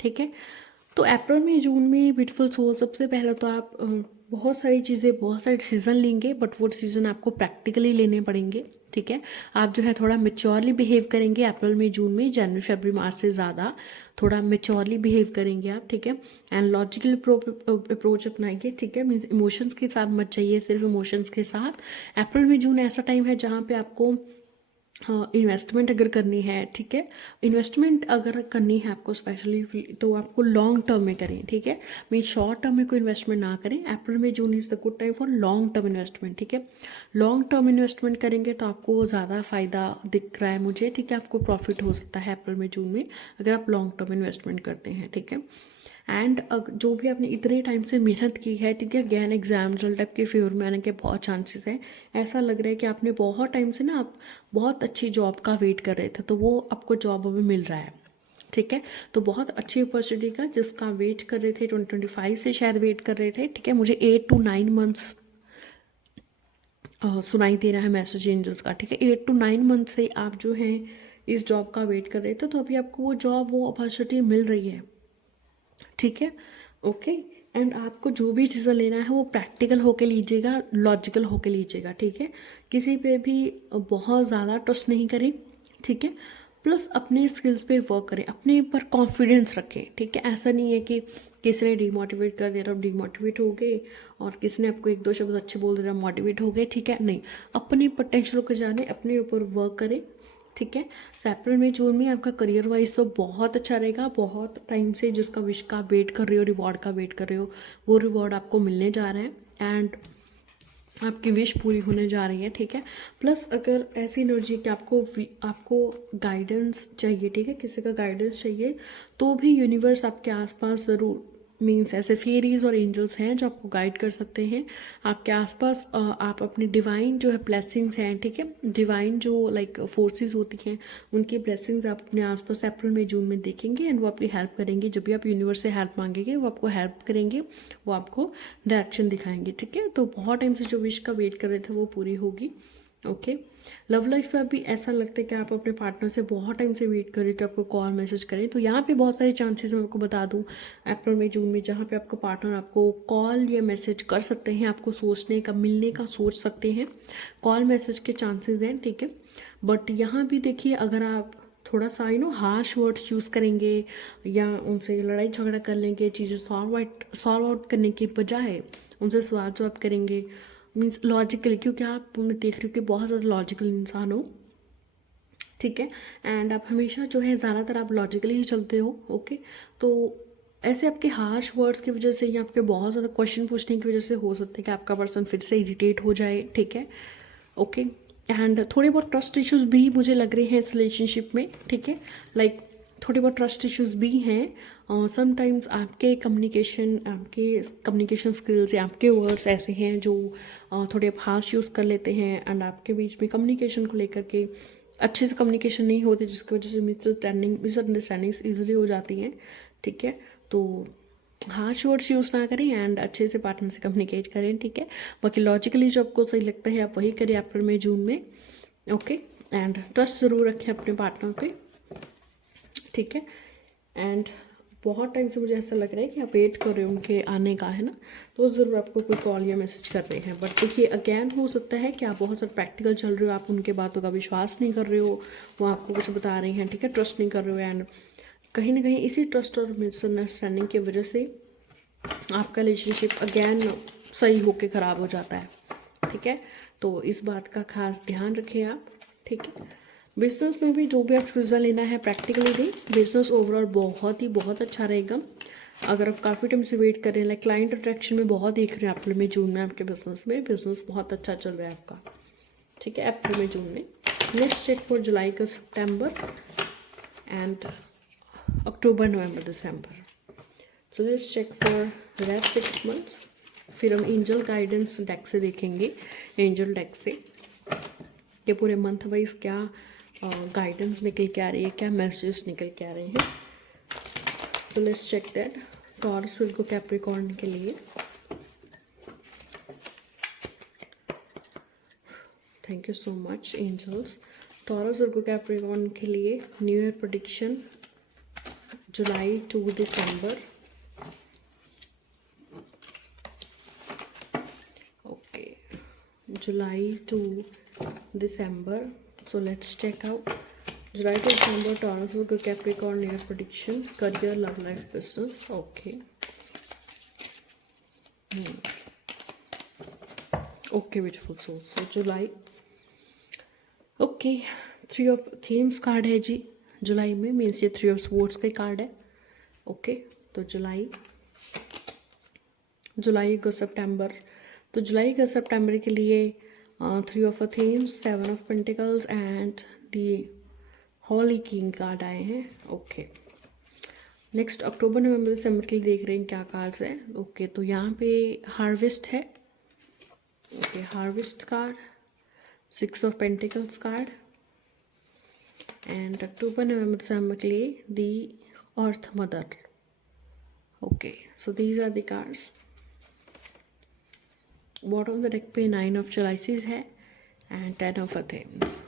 ठीक है। तो अप्रैल में जून में ब्यूटीफुल सोल, सबसे पहले तो आप बहुत सारी चीज़ें, बहुत सारे डिसीजन लेंगे, बट वो डिसीजन आपको प्रैक्टिकली लेने पड़ेंगे, ठीक है। आप जो है थोड़ा मेच्योरली बिहेव करेंगे अप्रैल में जून में, जनवरी फरवरी मार्च से ज़्यादा थोड़ा मेच्योरली बिहेव करेंगे आप, ठीक है। एंड लॉजिकल अप्रोच अपनाएंगे, ठीक है। मीन्स इमोशंस के साथ मत चाहिए, सिर्फ इमोशंस के साथ। अप्रैल में जून ऐसा टाइम है जहाँ पे आपको इन्वेस्टमेंट अगर करनी है, ठीक है, इन्वेस्टमेंट अगर करनी है आपको स्पेशली, तो आपको लॉन्ग टर्म में करें, ठीक है। मीन शॉर्ट टर्म में कोई इन्वेस्टमेंट ना करें। अप्रैल में June is the good time for long term investment, ठीक है। लॉन्ग टर्म इन्वेस्टमेंट करेंगे तो आपको ज़्यादा फ़ायदा दिख रहा है मुझे, ठीक है। आपको प्रॉफिट हो सकता है अप्रैल में जून में अगर आप लॉन्ग टर्म इन्वेस्टमेंट करते हैं, ठीक है। एंड जो भी आपने इतने टाइम से मेहनत की है, ठीक है, अगेन एग्जाम रिजल्ट आपके फेवर में आने के बहुत चांसेस हैं। ऐसा लग रहा है कि आपने बहुत टाइम से ना, आप बहुत अच्छी जॉब का वेट कर रहे थे, तो वो आपको जॉब अभी मिल रहा है, ठीक है। तो बहुत अच्छी अपॉर्चुनिटी का जिसका वेट कर रहे थे, 2025 से शायद वेट कर रहे थे, ठीक है। मुझे 8 to 9 मंथ्स सुनाई दे रहा है मैसेज एंजल्स का, ठीक है। 8 to 9 मंथ से आप जो हैं इस जॉब का वेट कर रहे थे, तो अभी आपको वो जॉब, वो अपॉर्चुनिटी मिल रही है, ठीक है, ओके। एंड आपको जो भी चीज़ें लेना है वो प्रैक्टिकल होके लीजिएगा, लॉजिकल होके लीजिएगा, ठीक है। किसी पे भी बहुत ज़्यादा ट्रस्ट नहीं करें, ठीक है। प्लस अपने स्किल्स पे वर्क करें, अपने ऊपर कॉन्फिडेंस रखें, ठीक है। ऐसा नहीं है कि किसी ने डिमोटिवेट कर दिया तो आप डिमोटिवेट हो गए, और किसी ने आपको 1-2 शब्द अच्छे बोल दिया मोटिवेट हो गए, ठीक है। नहीं, अपने पोटेंशियल को जाने, अपने ऊपर वर्क करें, ठीक है। तो अप्रैल में जून में आपका करियर वाइज तो बहुत अच्छा रहेगा। बहुत टाइम से जिसका विश का वेट कर रहे हो, रिवॉर्ड का वेट कर रहे हो, वो रिवॉर्ड आपको मिलने जा रहा है। एंड आपकी विश पूरी होने जा रही है, ठीक है। प्लस अगर ऐसी एनर्जी कि आपको गाइडेंस चाहिए, ठीक है, किसी का गाइडेंस चाहिए, तो भी यूनिवर्स आपके आसपास ज़रूर, मीन्स ऐसे फेरीज और एंजल्स हैं जो आपको गाइड कर सकते हैं आपके आसपास। आप अपनी डिवाइन जो है ब्लेसिंग्स हैं, ठीक है, डिवाइन जो लाइक फोर्सेस होती हैं, उनकी ब्लेसिंग्स आप अपने आसपास अप्रैल मई जून में देखेंगे एंड वो आपकी हेल्प करेंगे। जब भी आप यूनिवर्स से हेल्प मांगेंगे वो आपको हेल्प करेंगे, वो आपको डायरेक्शन दिखाएंगे, ठीक है। तो बहुत टाइम से जो विश का वेट कर रहे थे वो पूरी होगी। ओके, लव लाइफ में भी ऐसा लगता है कि आप अपने पार्टनर से बहुत टाइम से वेट करें कि आपको कॉल मैसेज करें। तो यहाँ पे बहुत सारे चांसेस मैं आपको बता दूँ अप्रैल में जून में, जहाँ पे आपका पार्टनर आपको कॉल या मैसेज कर सकते हैं, आपको सोचने का, मिलने का सोच सकते हैं, कॉल मैसेज के चांसेस हैं, ठीक है। बट यहाँ भी देखिए, अगर आप थोड़ा सा हार्श वर्ड्स यूज़ करेंगे या उनसे लड़ाई झगड़ा कर लेंगे, चीज़ें सॉल्व आउट करने के बजाय उनसे सवाल जवाब करेंगे, मीन्स लॉजिकली, क्योंकि आप मैं देख रही हूँ कि बहुत ज़्यादा लॉजिकल इंसान हो, ठीक है, एंड आप हमेशा जो है ज़्यादातर आप लॉजिकली ही चलते हो। ओके, तो ऐसे आपके हार्श वर्ड्स की वजह से या आपके बहुत ज़्यादा क्वेश्चन पूछने की वजह से हो सकता है कि आपका पर्सन फिर से इरिटेट हो जाए, ठीक है। ओके, एंड थोड़े बहुत ट्रस्ट इश्यूज भी मुझे लग रहे हैं इस रिलेशनशिप में, ठीक है, लाइक थोड़े बहुत ट्रस्ट इश्यूज भी हैं। समटाइम्स आपके कम्युनिकेशन स्किल्स या आपके वर्ड्स ऐसे हैं जो थोड़े हार्श यूज़ कर लेते हैं एंड आपके बीच में कम्युनिकेशन को लेकर के अच्छे से कम्युनिकेशन नहीं होती, जिसकी वजह से मिसअंडरस्टैंडिंग्स ईजिली हो जाती हैं, ठीक है। तो हार्श वर्ड्स यूज़ ना करें एंड अच्छे से पार्टनर से कम्युनिकेट करें, ठीक है। बाकी लॉजिकली जो आपको सही लगता है आप वही करें अप्रैल में जून में। ओके, एंड ट्रस्ट ज़रूर रखें अपने पार्टनर पे, ठीक है। एंड बहुत टाइम से मुझे ऐसा लग रहा है कि आप वेट कर रहे हो उनके आने का, है ना, तो ज़रूर आपको कोई कॉल या मैसेज कर रहे हैं। बट देखिए अगेन हो सकता है कि आप बहुत ज़्यादा प्रैक्टिकल चल रहे हो, आप उनके बातों का विश्वास नहीं कर रहे हो, वो आपको कुछ बता रही हैं, ठीक है, ट्रस्ट नहीं कर रहे हो, एंड कहीं ना कहीं इसी ट्रस्ट और मिसअंडरस्टैंडिंग की वजह से आपका रिलेशनशिप अगेन सही होके ख़राब हो जाता है, ठीक है। तो इस बात का खास ध्यान रखें आप, ठीक है। बिजनेस में भी जो भी आप डिसीजन लेना है प्रैक्टिकली दें, बिजनेस ओवरऑल बहुत अच्छा रहेगा। अगर आप काफ़ी टाइम से वेट कर रहे हैं, लाइक क्लाइंट अट्रैक्शन में बहुत देख रहे हैं अप्रैल में जून में आपके बिजनेस बहुत अच्छा चल रहा है आपका, ठीक है, अप्रैल में जून में। नेक्स्ट चेक फॉर जुलाई का सितंबर एंड अक्टूबर नवंबर दिसंबर। So let's check for rest 6 months. फिर हम एंजल गाइडेंस डेक से देखेंगे, एंजल डेक से ये पूरे मंथ वाइज क्या गाइडेंस निकल के आ रही है, क्या मैसेज निकल के आ रहे हैं। So let's check that. Taurus Virgo Capricorn के लिए, thank you so much angels. Taurus Virgo Capricorn के लिए new year prediction July to December. Okay, July to December. So let's check out July to December Taurus Virgo Capricorn year prediction, career, love life, business. Okay. Okay, beautiful soul. So July. Okay, 3 of themes card है जी जुलाई में, means ये 3 of swords का card है। Okay, तो जुलाई का सितंबर, तो जुलाई का सितंबर के लिए 3 of themes, 7 of pentacles and the holy king card आए हैं। ओके, नेक्स्ट अक्टूबर नवंबर दिसंबर के लिए देख रहे हैं क्या कार्ड्स है। ओके, तो यहाँ पे हार्वेस्ट है। Okay, harvest card, 6 of pentacles card and अक्टूबर नवंबर दिसंबर के लिए the earth mother. Okay, so these are the cards. Bottom the deck पे 9 of chalices है and 10 of Athens।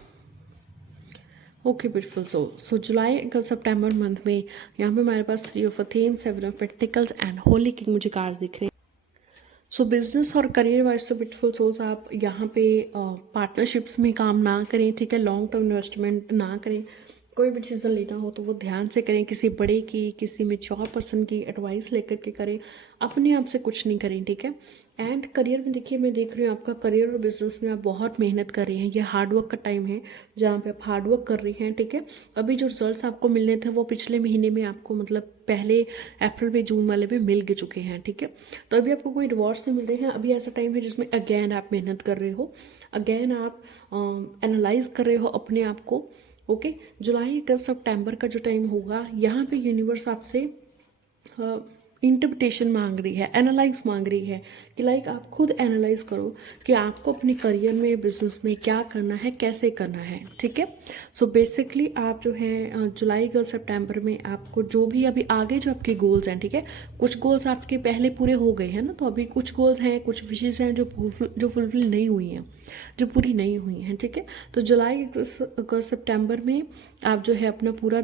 Okay beautiful so जुलाई अगस्त सितंबर मंथ में यहाँ पे हमारे पास 3 of Athens, 7 of Pentacles and holy king मुझे कार्ड दिख रहे हैं। सो बिजनेस और करियर वाइज तो ब्यूटीफुल सोल्स आप यहाँ पे पार्टनरशिप्स में काम ना करें, ठीक है, लॉन्ग टर्म इन्वेस्टमेंट ना करें, कोई भी डिसीजन लेना हो तो वो ध्यान से करें, किसी बड़े की, किसी मैच्योर पर्सन की एडवाइस लेकर के करें, अपने आप से कुछ नहीं करें, ठीक है। एंड करियर में देखिए, मैं देख रही हूँ आपका करियर और बिजनेस में आप बहुत मेहनत कर रही हैं। ये हार्डवर्क का टाइम है जहाँ पे आप हार्डवर्क कर रही हैं, ठीक है। अभी जो रिजल्ट्स आपको मिलने थे वो पिछले महीने में आपको मतलब पहले अप्रैल में जून वाले में मिल के चुके हैं, ठीक है। तो अभी आपको कोई रिवॉर्ड्स नहीं मिल रहे हैं। अभी ऐसा टाइम है जिसमें अगेन आप मेहनत कर रहे हो, अगेन आप एनालाइज कर रहे हो अपने आप को, ओके। जुलाई अगस्त सितंबर का जो टाइम होगा, यहाँ पे यूनिवर्स आपसे इंटरप्रिटेशन मांग रही है, एनालाइज मांग रही है कि लाइक आप खुद एनालाइज करो कि आपको अपने करियर में, बिजनेस में क्या करना है, कैसे करना है, ठीक है। सो बेसिकली आप जो है जुलाई अगस्त सितंबर में आपको जो भी अभी आगे जो आपके गोल्स हैं, ठीक है, कुछ गोल्स आपके पहले पूरे हो गए हैं ना, तो अभी कुछ गोल्स हैं, कुछ विशेष हैं जो फुलफिल नहीं हुई हैं, जो पूरी नहीं हुई हैं, ठीक है। तो जुलाई अगस्त सितंबर में आप जो है अपना पूरा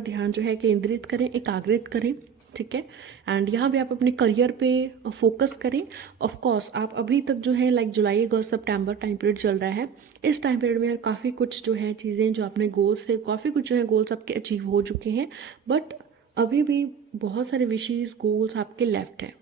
ध्यान जो है केंद्रित करें, एकाग्रित करें, ठीक है। एंड यहाँ पे आप अपने करियर पे फोकस करें। ऑफ कोर्स आप अभी तक जो है लाइक जुलाई अगस्त सितंबर टाइम पीरियड चल रहा है, इस टाइम पीरियड में काफ़ी कुछ जो है चीज़ें जो अपने गोल्स थे, काफ़ी कुछ जो है गोल्स आपके अचीव हो चुके हैं, बट अभी भी बहुत सारे विशेष गोल्स आपके लेफ्ट है,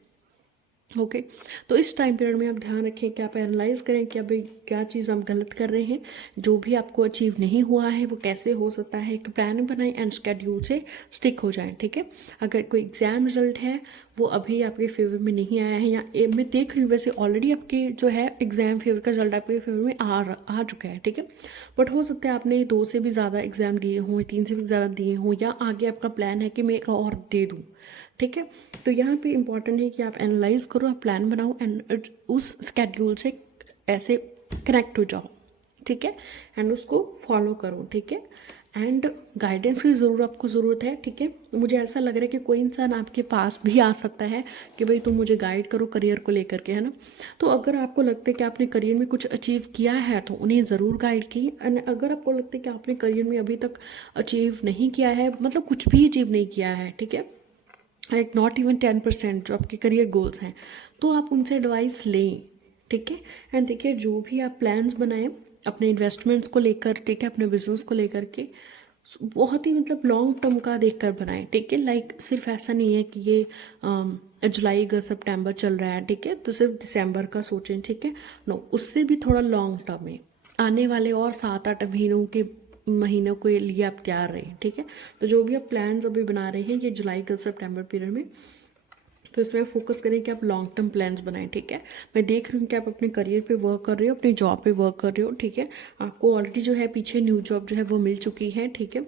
ओके। तो इस टाइम पीरियड में आप ध्यान रखें कि आप एनालाइज करें कि अभी क्या चीज़ आप गलत कर रहे हैं, जो भी आपको अचीव नहीं हुआ है वो कैसे हो सकता है, एक प्लान बनाएं एंड स्केड्यूल से स्टिक हो जाएं, ठीक है। अगर कोई एग्जाम रिजल्ट है वो अभी आपके फेवर में नहीं आया है, या मैं देख रही हूँ वैसे ऑलरेडी आपके जो है एग्जाम फेवर का रिजल्ट आपके फेवर में आ चुका है, ठीक है। बट हो सकता है आपने 2 से भी ज़्यादा एग्जाम दिए हों, 3 से भी ज़्यादा दिए हों, या आगे आपका प्लान है कि मैं एक और दे दूँ, ठीक है। तो यहाँ पे इम्पॉर्टेंट है कि आप एनालाइज करो, आप प्लान बनाओ एंड उस स्केड्यूल से ऐसे कनेक्ट हो जाओ, ठीक है, एंड उसको फॉलो करो, ठीक है। एंड गाइडेंस की आपको ज़रूरत है, ठीक है। मुझे ऐसा लग रहा है कि कोई इंसान आपके पास भी आ सकता है कि भाई तुम मुझे गाइड करो करियर को लेकर के, है ना। तो अगर आपको लगता है कि आपने करियर में कुछ अचीव किया है तो उन्हें ज़रूर गाइड की, एंड अगर आपको लगता है कि आपने करियर में अभी तक अचीव नहीं किया है, मतलब कुछ भी अचीव नहीं किया है, ठीक है, लाइक नॉट इवन 10% जो आपके करियर गोल्स हैं, तो आप उनसे एडवाइस लें, ठीक है। एंड देखिए, जो भी आप प्लान्स बनाएं अपने इन्वेस्टमेंट्स को लेकर, ठीक है, अपने बिजनेस को लेकर के, बहुत ही मतलब लॉन्ग टर्म का देखकर बनाएं, ठीक है। लाइक सिर्फ ऐसा नहीं है कि ये जुलाई अगस्त सितंबर चल रहा है, ठीक है, तो सिर्फ दिसंबर का सोचें, ठीक है। नो, उससे भी थोड़ा लॉन्ग टर्म है, आने वाले और 7-8 महीनों के लिए आप तैयार रहें, ठीक है। तो जो भी आप प्लान्स अभी बना रहे हैं ये जुलाई अगस्त सितंबर पीरियड में, तो इसमें फोकस करें कि आप लॉन्ग टर्म प्लान्स बनाएं, ठीक है। मैं देख रही हूँ कि आप अपने करियर पे वर्क कर रहे हो, अपनी जॉब पे वर्क कर रहे हो, ठीक है। आपको ऑलरेडी जो है पीछे न्यू जॉब जो है वो मिल चुकी है, ठीक है।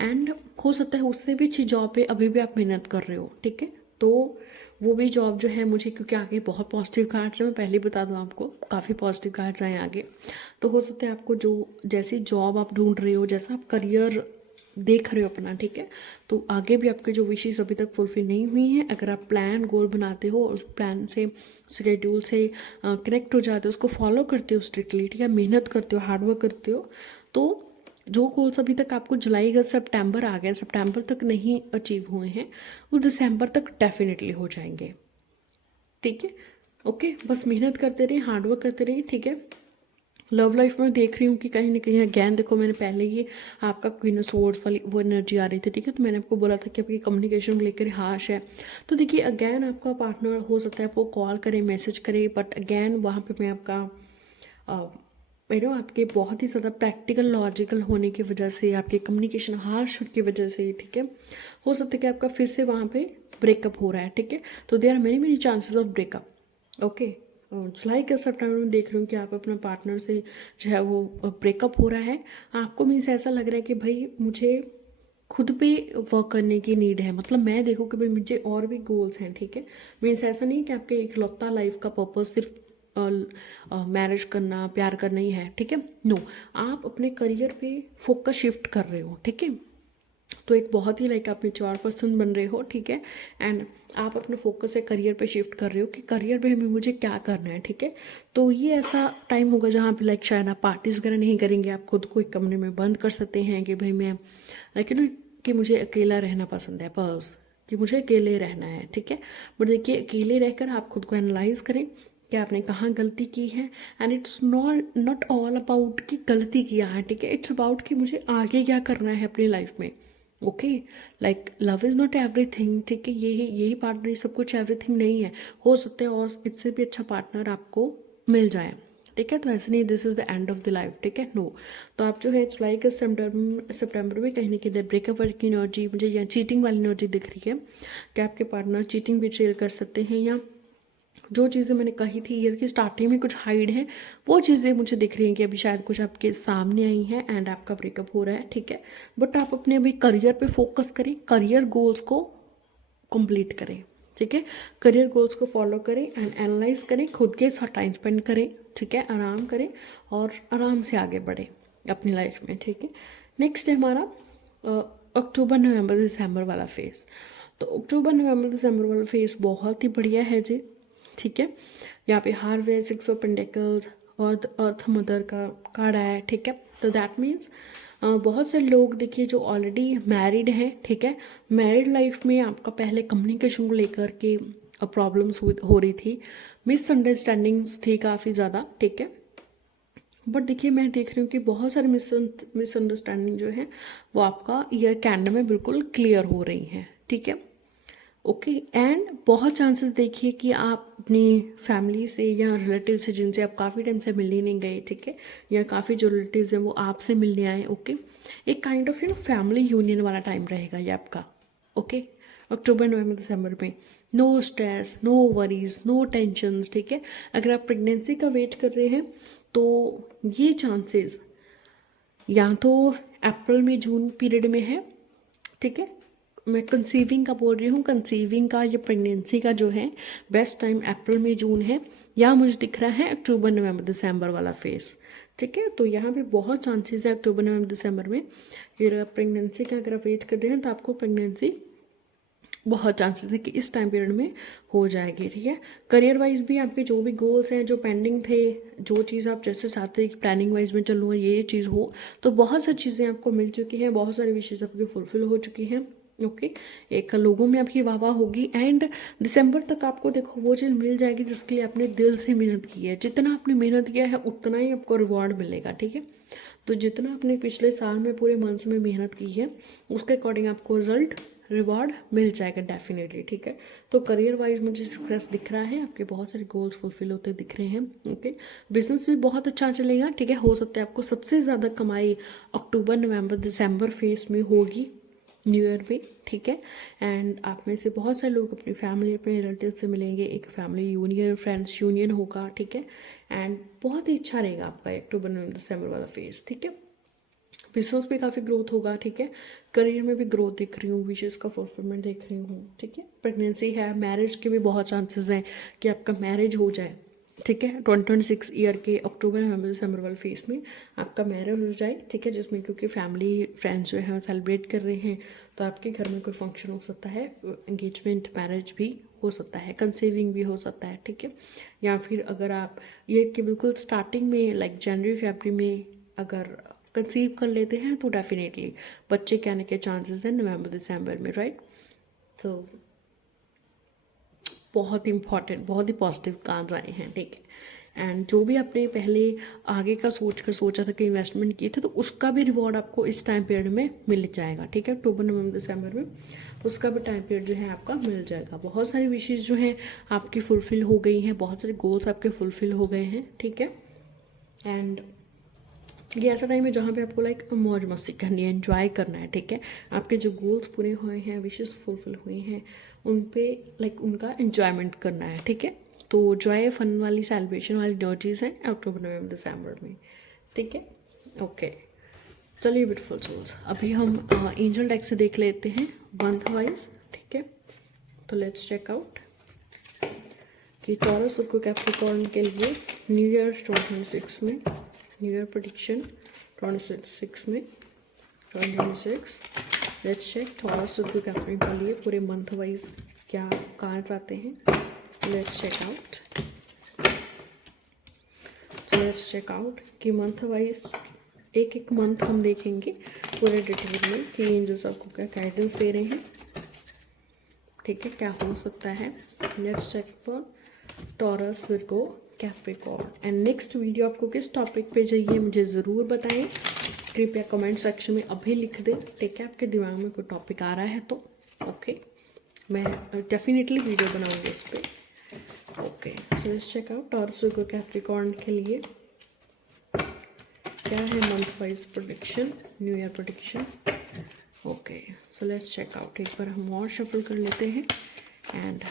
एंड हो सकता है उससे भी अच्छी जॉब पे अभी भी आप मेहनत कर रहे हो, ठीक है। तो वो भी जॉब जो है मुझे, क्योंकि आगे बहुत पॉजिटिव कार्ड्स है, मैं पहले बता दूँ आपको, काफ़ी पॉजिटिव कार्ड्स आए आगे, तो हो सकता है आपको जो जैसी जॉब आप ढूंढ रहे हो, जैसा आप करियर देख रहे हो अपना, ठीक है, तो आगे भी आपके जो विशेष अभी तक फुलफिल नहीं हुई हैं, अगर आप प्लान गोल बनाते हो, उस प्लान से शेड्यूल से कनेक्ट हो जाते हो, उसको फॉलो करते हो स्ट्रिक्टली, ठीक है, मेहनत करते हो, हार्डवर्क करते हो, तो जो गोल्स अभी तक आपको जुलाई अगस्त सितंबर आ गया, सितंबर तक नहीं अचीव हुए हैं, वो दिसंबर तक डेफिनेटली हो जाएंगे, ठीक है, ओके। बस मेहनत करते रहिए, हार्डवर्क करते रहिए, ठीक है। लव लाइफ में देख रही हूँ कि कहीं ना कहीं अगैन देखो, मैंने पहले ही आपका क्वीन ऑफ स्वॉर्ड्स वाली वो एनर्जी आ रही थी, ठीक है, तो मैंने आपको बोला था कि आपकी कम्युनिकेशन को लेकर हाश है। तो देखिए अगैन आपका पार्टनर हो सकता है आपको कॉल करे, मैसेज करे, बट अगैन वहाँ पे मैं आपका आपके बहुत ही ज़्यादा प्रैक्टिकल लॉजिकल होने की वजह से, आपके कम्युनिकेशन हार्श की वजह से, ठीक है, हो सकता है कि आपका फिर से वहाँ पे ब्रेकअप हो रहा है, ठीक है। तो there are many chances of breakup, okay. जुलाई के सितंबर में देख रही हूँ कि आप अपना पार्टनर से जो है वो ब्रेकअप हो रहा है, आपको मीन्स ऐसा लग रहा है कि भाई मुझे खुद पे वर्क करने की नीड है, मतलब मैं देखो कि भाई मुझे और भी गोल्स हैं, ठीक है। मीन्स ऐसा नहीं कि आपके इकलौता लाइफ का पर्पस सिर्फ मैरिज करना, प्यार करना ही है, ठीक है, नो। आप अपने करियर पे फोकस शिफ्ट कर रहे हो, ठीक है, तो एक बहुत ही लाइक आप मैच्योर पर्सन बन रहे हो, ठीक है। एंड आप अपने फोकस से करियर पे शिफ्ट कर रहे हो कि करियर में हमें मुझे क्या करना है, ठीक है। तो ये ऐसा टाइम होगा जहाँ पे लाइक शायद आप पार्टीज वगैरह नहीं करेंगे, आप खुद को एक कमरे में बंद कर सकते हैं कि भाई मैं लाइक कि मुझे अकेला रहना पसंद है, बस कि मुझे अकेले रहना है, ठीक है। बट देखिए, अकेले रहकर आप खुद को एनालाइज करें कि आपने कहाँ गलती की है। And it's not all about कि गलती किया है, ठीक है, इट्स अबाउट कि मुझे आगे क्या करना है अपनी लाइफ में। Okay, like love is not everything, ठीक है, यही पार्टनर सब कुछ एवरीथिंग नहीं है। हो सकता है और इससे भी अच्छा पार्टनर आपको मिल जाए, ठीक है। तो ऐसे नहीं this is the end of the life, ठीक है, नो। तो आप जो है जुलाई के सितंबर में कहीं ना कहीं ब्रेकअप की एनर्जी मुझे या चीटिंग वाली एनर्जी दिख रही है कि आपके पार्टनर चीटिंग भी ट्रेल कर सकते हैं, या जो चीज़ें मैंने कही थी ईयर की स्टार्टिंग में कुछ हाइड है वो चीज़ें मुझे दिख रही हैं कि अभी शायद कुछ आपके सामने आई हैं एंड आपका ब्रेकअप हो रहा है, ठीक है। बट आप अपने अभी करियर पे फोकस करें, करियर गोल्स को कंप्लीट करें, ठीक है। करियर गोल्स को फॉलो करें एंड एनालाइज करें, खुद के साथ टाइम स्पेंड करें, ठीक है, आराम करें और आराम से आगे बढ़ें अपनी लाइफ में, ठीक है। नेक्स्ट है हमारा अक्टूबर नवंबर दिसंबर वाला फेज़। तो अक्टूबर नवंबर दिसंबर वाला फेज़ बहुत ही बढ़िया है जी, ठीक है। यहाँ पे हार्वे 6 ऑफ पेंटिकल्स और अर्थ मदर का कार्ड आया है, ठीक है। तो दैट मीन्स बहुत से लोग देखिए जो ऑलरेडी मैरिड हैं, ठीक है, मैरिड लाइफ में आपका पहले कम्युनिकेशन को लेकर के प्रॉब्लम्स हो रही थी, मिसअंडरस्टैंडिंग्स थी काफ़ी ज़्यादा, ठीक है। बट देखिए मैं देख रही हूँ कि बहुत सारी मिसअंडरस्टैंडिंग जो है वो आपका ईयर के एंड में बिल्कुल क्लियर हो रही हैं, ठीक है। ओके, एंड बहुत चांसेस देखिए कि आप अपनी फैमिली से या रिलेटिव से जिनसे आप काफ़ी टाइम से मिलने नहीं गए, ठीक है, या काफ़ी जो रिलेटिव्स हैं वो आपसे मिलने आए, ओके। एक काइंड ऑफ फैमिली यूनियन वाला टाइम रहेगा ये आपका, ओके। अक्टूबर नवंबर दिसंबर में no stress, no worries, no tensions, ठीक है। अगर आप प्रेगनेंसी का वेट कर रहे हैं तो ये चांसेस या तो अप्रैल में जून पीरियड में है, ठीक है। मैं कंसीविंग का बोल रही हूँ, कंसीविंग का या प्रेगनेंसी का जो है बेस्ट टाइम अप्रैल में जून है, या मुझे दिख रहा है अक्टूबर नवंबर दिसंबर वाला फेस, ठीक है। तो यहाँ पे बहुत चांसेस है अक्टूबर नवंबर दिसंबर में। फिर प्रेगनेंसी का अगर आप वेट कर रहे हैं तो आपको प्रेगनेंसी बहुत चांसेस है कि इस टाइम पीरियड में हो जाएगी, ठीक है। करियर वाइज भी आपके जो भी गोल्स हैं जो पेंडिंग थे, जो चीज़ आप जैसे चाहते थे प्लानिंग वाइज में चलूँ ये चीज़ हो, तो बहुत सारी चीज़ें आपको मिल चुकी हैं, बहुत सारी विशेष आपकी फुलफिल हो चुकी हैं, ओके। एक लोगों में आपकी वाह वाह होगी एंड दिसंबर तक आपको देखो वो चीज़ मिल जाएगी जिसके लिए आपने दिल से मेहनत की है। जितना आपने मेहनत किया है उतना ही आपको रिवॉर्ड मिलेगा, ठीक है। तो जितना आपने पिछले साल में पूरे मंथ्स में मेहनत की है उसके अकॉर्डिंग आपको रिजल्ट रिवॉर्ड मिल जाएगा डेफिनेटली, ठीक है। तो करियर वाइज मुझे सक्सेस दिख रहा है, आपके बहुत सारे गोल्स फुलफिल होते दिख रहे हैं, ओके। बिजनेस भी बहुत अच्छा चलेगा, ठीक है। हो सकता है आपको सबसे ज़्यादा कमाई अक्टूबर नवंबर दिसंबर फेज में होगी न्यू ईयर पे, ठीक है। एंड आप में से बहुत सारे लोग अपनी फैमिली अपने रिलेटिव से मिलेंगे, एक फैमिली यूनियन फ्रेंड्स यूनियन होगा, ठीक है। एंड बहुत ही अच्छा रहेगा आपका अक्टूबर नवंबर दिसंबर वाला फेज, ठीक है। बिजनेस में काफ़ी ग्रोथ होगा, ठीक है। करियर में भी ग्रोथ देख रही हूँ, विशेष का फुलफिलमेंट देख रही हूँ, ठीक है। प्रेगनेंसी है, मैरिज के भी बहुत चांसेस हैं कि आपका मैरिज हो जाए, ठीक है। 2026 ईयर के अक्टूबर नवंबर दिसंबर वाले फेज में आपका मैरिज हो जाए, ठीक है, जिसमें क्योंकि फैमिली फ्रेंड्स जो है सेलिब्रेट कर रहे हैं तो आपके घर में कोई फंक्शन हो सकता है, एंगेजमेंट मैरिज भी हो सकता है, कंसीविंग भी हो सकता है, ठीक है। या फिर अगर आप ईयर के बिल्कुल स्टार्टिंग में लाइक जनवरी फरवरी में अगर कंसीव कर लेते हैं तो डेफिनेटली बच्चे के आने के चांसेस हैं नवंबर दिसंबर में, राइट। तो बहुत इंपॉर्टेंट, बहुत ही पॉजिटिव कार्ड्स आए हैं, ठीक है। एंड जो भी आपने पहले आगे का सोचा था कि इन्वेस्टमेंट किए थे तो उसका भी रिवॉर्ड आपको इस टाइम पीरियड में मिल जाएगा, ठीक है। अक्टूबर नवंबर दिसंबर में उसका भी टाइम पीरियड जो है आपका मिल जाएगा। बहुत सारी विशेष जो है आपकी फुलफिल हो गई हैं, बहुत सारे गोल्स आपके फुलफिल हो गए हैं, ठीक है। एंड ये ऐसा टाइम है जहाँ पे आपको लाइक मौज मस्ती करनी है, एंजॉय करना है, ठीक है। आपके जो गोल्स पूरे हुए हैं, विशेस फुलफिल हुए हैं, उन पे लाइक उनका एंजॉयमेंट करना है, ठीक है। तो जॉय फन वाली सेलिब्रेशन वाली एनर्जीज हैं अक्टूबर नवंबर दिसंबर में, ठीक है, ओके। चलिए ब्यूटीफुल सोल्स, अभी हम एंजल डेक से देख लेते हैं मंथ वाइज, ठीक है। तो लेट्स चेक आउट कि टॉरस और कैप्रिकॉर्न के लिए न्यू ईयर 2026 में न्यू ईयर प्रेडिक्शन 2026 में 2026। लेट्स चेक टॉरस और कैप्रिकॉर्न के लिए पूरे मंथ वाइज क्या कार्ड्स आते हैं। लेट्स चेक आउट, तो लेट्स चेक आउट कि मंथ वाइज एक एक मंथ हम देखेंगे पूरे डिटेल में कि एंजल्स आपको क्या गाइडेंस दे रहे हैं, ठीक है, क्या हो सकता है। Let's check for Taurus, Virgo, Capricorn. And next video आपको किस टॉपिक पे चाहिए मुझे ज़रूर बताएं, कृपया कमेंट सेक्शन में अभी लिख दें, ठीक है। आपके दिमाग में कोई टॉपिक आ रहा है तो ओके, मैं डेफिनेटली वीडियो बनाऊंगी इस पर। Okay, so let's check out Taurus, Virgo, Capricorn के लिए क्या है month wise prediction, new year prediction. Okay, so let's check out. एक बार हम और शफल कर लेते हैं एंड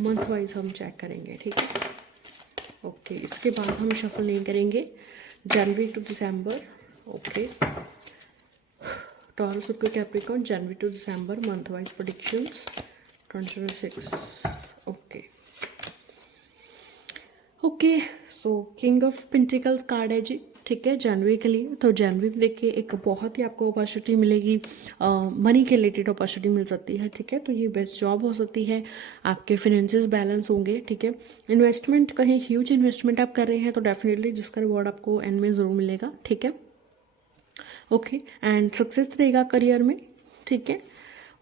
मंथ वाइज हम चेक करेंगे, ठीक है। ओके, इसके बाद हम शफल नहीं करेंगे January to December. Okay, Taurus, Virgo, Capricorn, January to December month wise predictions 2026। Okay okay, so king of pentacles card है जी, ठीक है, जनवरी के लिए। तो जनवरी में देखिए एक बहुत ही आपको अपॉर्चुनिटी मिलेगी, मनी के रिलेटेड अपॉर्चुनिटी मिल सकती है, ठीक है। तो ये बेस्ट जॉब हो सकती है, आपके फिनेंसेस बैलेंस होंगे, ठीक है। इन्वेस्टमेंट, कहीं ह्यूज इन्वेस्टमेंट आप कर रहे हैं तो डेफिनेटली जिसका रिवॉर्ड आपको एंड में ज़रूर मिलेगा, ठीक है। ओके, एंड सक्सेस रहेगा करियर में, ठीक है।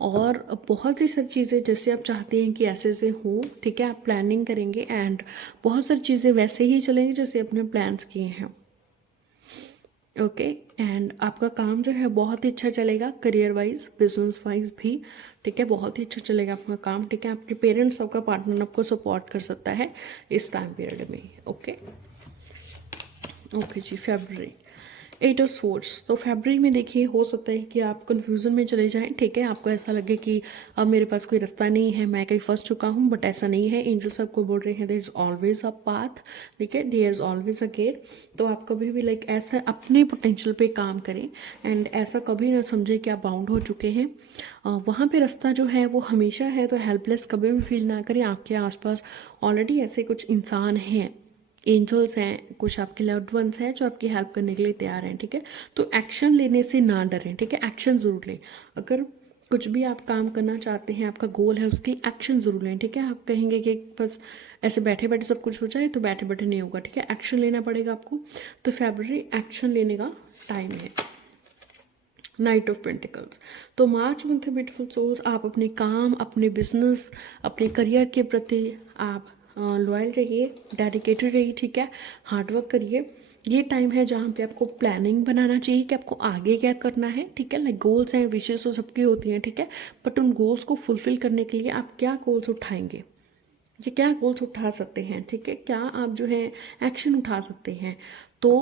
और बहुत ही सारी चीज़ें जैसे आप चाहते हैं कि ऐसे ऐसे हो, ठीक है, आप प्लानिंग करेंगे एंड बहुत सारी चीज़ें वैसे ही चलेंगी जैसे अपने प्लान्स किए हैं। ओके, एंड आपका काम जो है बहुत ही अच्छा चलेगा करियर वाइज, बिजनेस वाइज भी, ठीक है, बहुत ही अच्छा चलेगा आपका काम, ठीक है। आपके पेरेंट्स, आपका पार्टनर आपको सपोर्ट कर सकता है इस टाइम पीरियड में। ओके ओके जी, फेब्रुअरी, 8 ऑफ स्वॉर्ड्स। तो फरवरी में देखिए हो सकता है कि आप कन्फ्यूज़न में चले जाएं, ठीक है। आपको ऐसा लगे कि अब मेरे पास कोई रास्ता नहीं है, मैं कहीं फंस चुका हूँ, बट ऐसा नहीं है। एंजल सबको बोल रहे हैं there is always a path, ठीक है, there is always a gate. तो आप कभी भी लाइक ऐसा अपने पोटेंशियल पे काम करें एंड ऐसा कभी ना समझें कि आप बाउंड हो चुके हैं। वहाँ पे रास्ता जो है वो हमेशा है, तो हेल्पलेस कभी भी फील ना करें। आपके आसपास ऑलरेडी ऐसे कुछ इंसान हैं, एंजल्स हैं, कुछ आपके लव्ड वंस हैं जो आपकी हेल्प करने के लिए तैयार हैं, ठीक है। तो एक्शन लेने से ना डरें, ठीक है, एक्शन ज़रूर लें। अगर कुछ भी आप काम करना चाहते हैं, आपका गोल है, उसके लिए एक्शन ज़रूर लें, ठीक है। आप कहेंगे कि बस ऐसे बैठे बैठे सब कुछ हो जाए, तो बैठे बैठे नहीं होगा, ठीक है, एक्शन लेना पड़ेगा आपको। तो फरवरी एक्शन लेने का टाइम है। नाइट ऑफ पेंटिकल्स, तो मार्च मंथ है ब्यूटीफुल सोल्स, आप अपने काम, अपने बिजनेस, अपने करियर के प्रति आप लॉयल रहिए, डेडिकेटेड रहिए, ठीक है, हार्डवर्क करिए। ये टाइम है जहाँ पे आपको प्लानिंग बनाना चाहिए कि आपको आगे क्या करना है, ठीक है। लाइक गोल्स हैं, विशेष तो सबकी होती हैं, ठीक है, बट उन गोल्स को फुलफिल करने के लिए आप क्या गोल्स उठाएंगे, ये क्या गोल्स उठा सकते हैं, ठीक है, क्या आप जो है एक्शन उठा सकते हैं। तो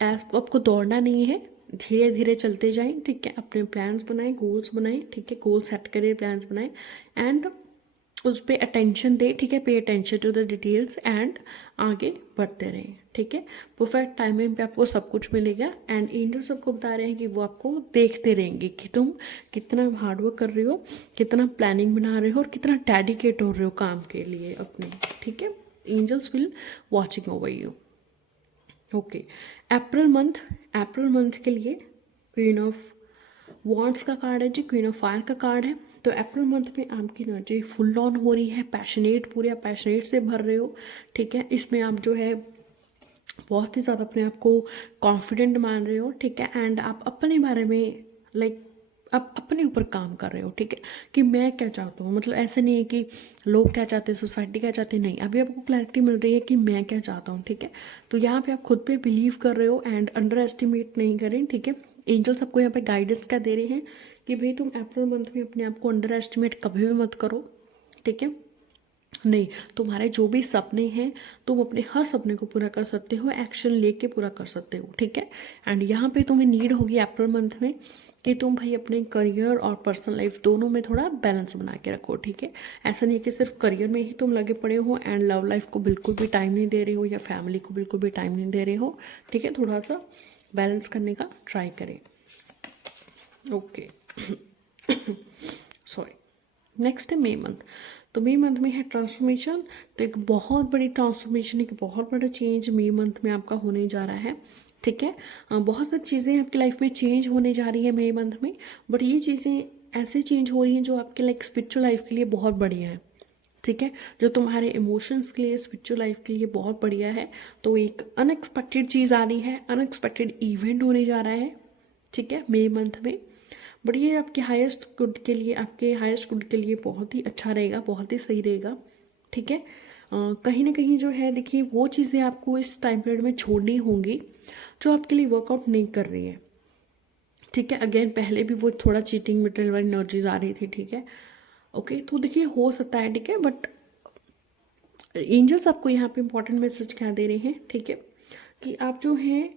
आपको दौड़ना नहीं है, धीरे धीरे चलते जाएं, ठीक है। अपने प्लान्स बनाएं, गोल्स बनाएं, ठीक है, गोल सेट करें, प्लान्स बनाएं एंड उस पर अटेंशन दें, ठीक है, pay attention to the details and आगे बढ़ते रहें, ठीक है। परफेक्ट टाइमिंग पे आपको सब कुछ मिलेगा एंड एंजल सबको बता रहे हैं कि वो आपको देखते रहेंगे कि तुम कितना हार्डवर्क कर रहे हो, कितना प्लानिंग बना रहे हो और कितना डेडिकेट हो रहे हो काम के लिए अपने, ठीक है। Angels will watching over you. Okay, April month के लिए क्वीन ऑफ वॉन्ड्स का कार्ड है जी, क्वीन ऑफ फायर का कार्ड है। तो अप्रैल मंथ में आपकी एनर्जी फुल ऑन हो रही है, पैशनेट, पूरे आप पैशनेट से भर रहे हो, ठीक है। इसमें आप जो है बहुत ही ज़्यादा अपने आप को कॉन्फिडेंट मान रहे हो, ठीक है, एंड आप अपने बारे में लाइक आप अपने ऊपर काम कर रहे हो, ठीक है, कि मैं क्या चाहता हूँ। मतलब ऐसे नहीं है कि लोग क्या चाहते हैं, सोसाइटी क्या चाहती है, नहीं, अभी आपको क्लैरिटी मिल रही है कि मैं क्या चाहता हूँ, ठीक है। तो यहाँ पे आप खुद पे बिलीव कर रहे हो एंड अंडर एस्टिमेट नहीं करें, ठीक है। एंजल सबको यहाँ पे गाइडेंस क्या दे रहे हैं कि भाई तुम अप्रैल मंथ में अपने आप को अंडर एस्टिमेट कभी भी मत करो, ठीक है। नहीं, तुम्हारे जो भी सपने हैं तुम अपने हर सपने को पूरा कर सकते हो, एक्शन लेके पूरा कर सकते हो, ठीक है। एंड यहाँ पे तुम्हें नीड होगी अप्रैल मंथ में कि तुम भाई अपने करियर और पर्सनल लाइफ दोनों में थोड़ा बैलेंस बना के रखो, ठीक है। ऐसा नहीं कि सिर्फ करियर में ही तुम लगे पड़े हो एंड लव लाइफ को बिल्कुल भी टाइम नहीं दे रहे हो या फैमिली को बिल्कुल भी टाइम नहीं दे रहे हो, ठीक है। थोड़ा सा बैलेंस करने का ट्राई करें। Okay, sorry. नेक्स्ट है मे मंथ। तो मे मंथ में है ट्रांसफॉर्मेशन। तो एक बहुत बड़ी ट्रांसफॉर्मेशन, एक बहुत बड़ा चेंज मे मंथ में आपका होने जा रहा है, ठीक है। बहुत सारी चीज़ें आपकी लाइफ में चेंज होने जा रही है मे मंथ में, बट ये चीज़ें ऐसे चेंज हो रही हैं जो आपके लाइक स्पिरिचुअल लाइफ के लिए बहुत बढ़िया है, ठीक है, जो तुम्हारे इमोशंस के लिए, स्पिरिचुअल लाइफ के लिए बहुत बढ़िया है। तो एक अनएक्सपेक्टेड चीज़ आ रही है, अनएक्सपेक्टेड इवेंट होने जा रहा है, ठीक है, मे मंथ में। बट ये आपके हाईएस्ट गुड के लिए, आपके हाईएस्ट गुड के लिए बहुत ही अच्छा रहेगा, बहुत ही सही रहेगा, ठीक है। कहीं ना कहीं जो है देखिए वो चीज़ें आपको इस टाइम पीरियड में छोड़नी होंगी जो आपके लिए वर्कआउट नहीं कर रही है। ठीक है, अगेन पहले भी वो थोड़ा चीटिंग मटेरियल वाली एनर्जीज आ रही थी। ठीक है, ओके, तो देखिए हो सकता है, ठीक है, बट एंजल्स आपको यहाँ पे इंपॉर्टेंट मैसेज क्या दे रहे हैं, ठीक है, कि आप जो हैं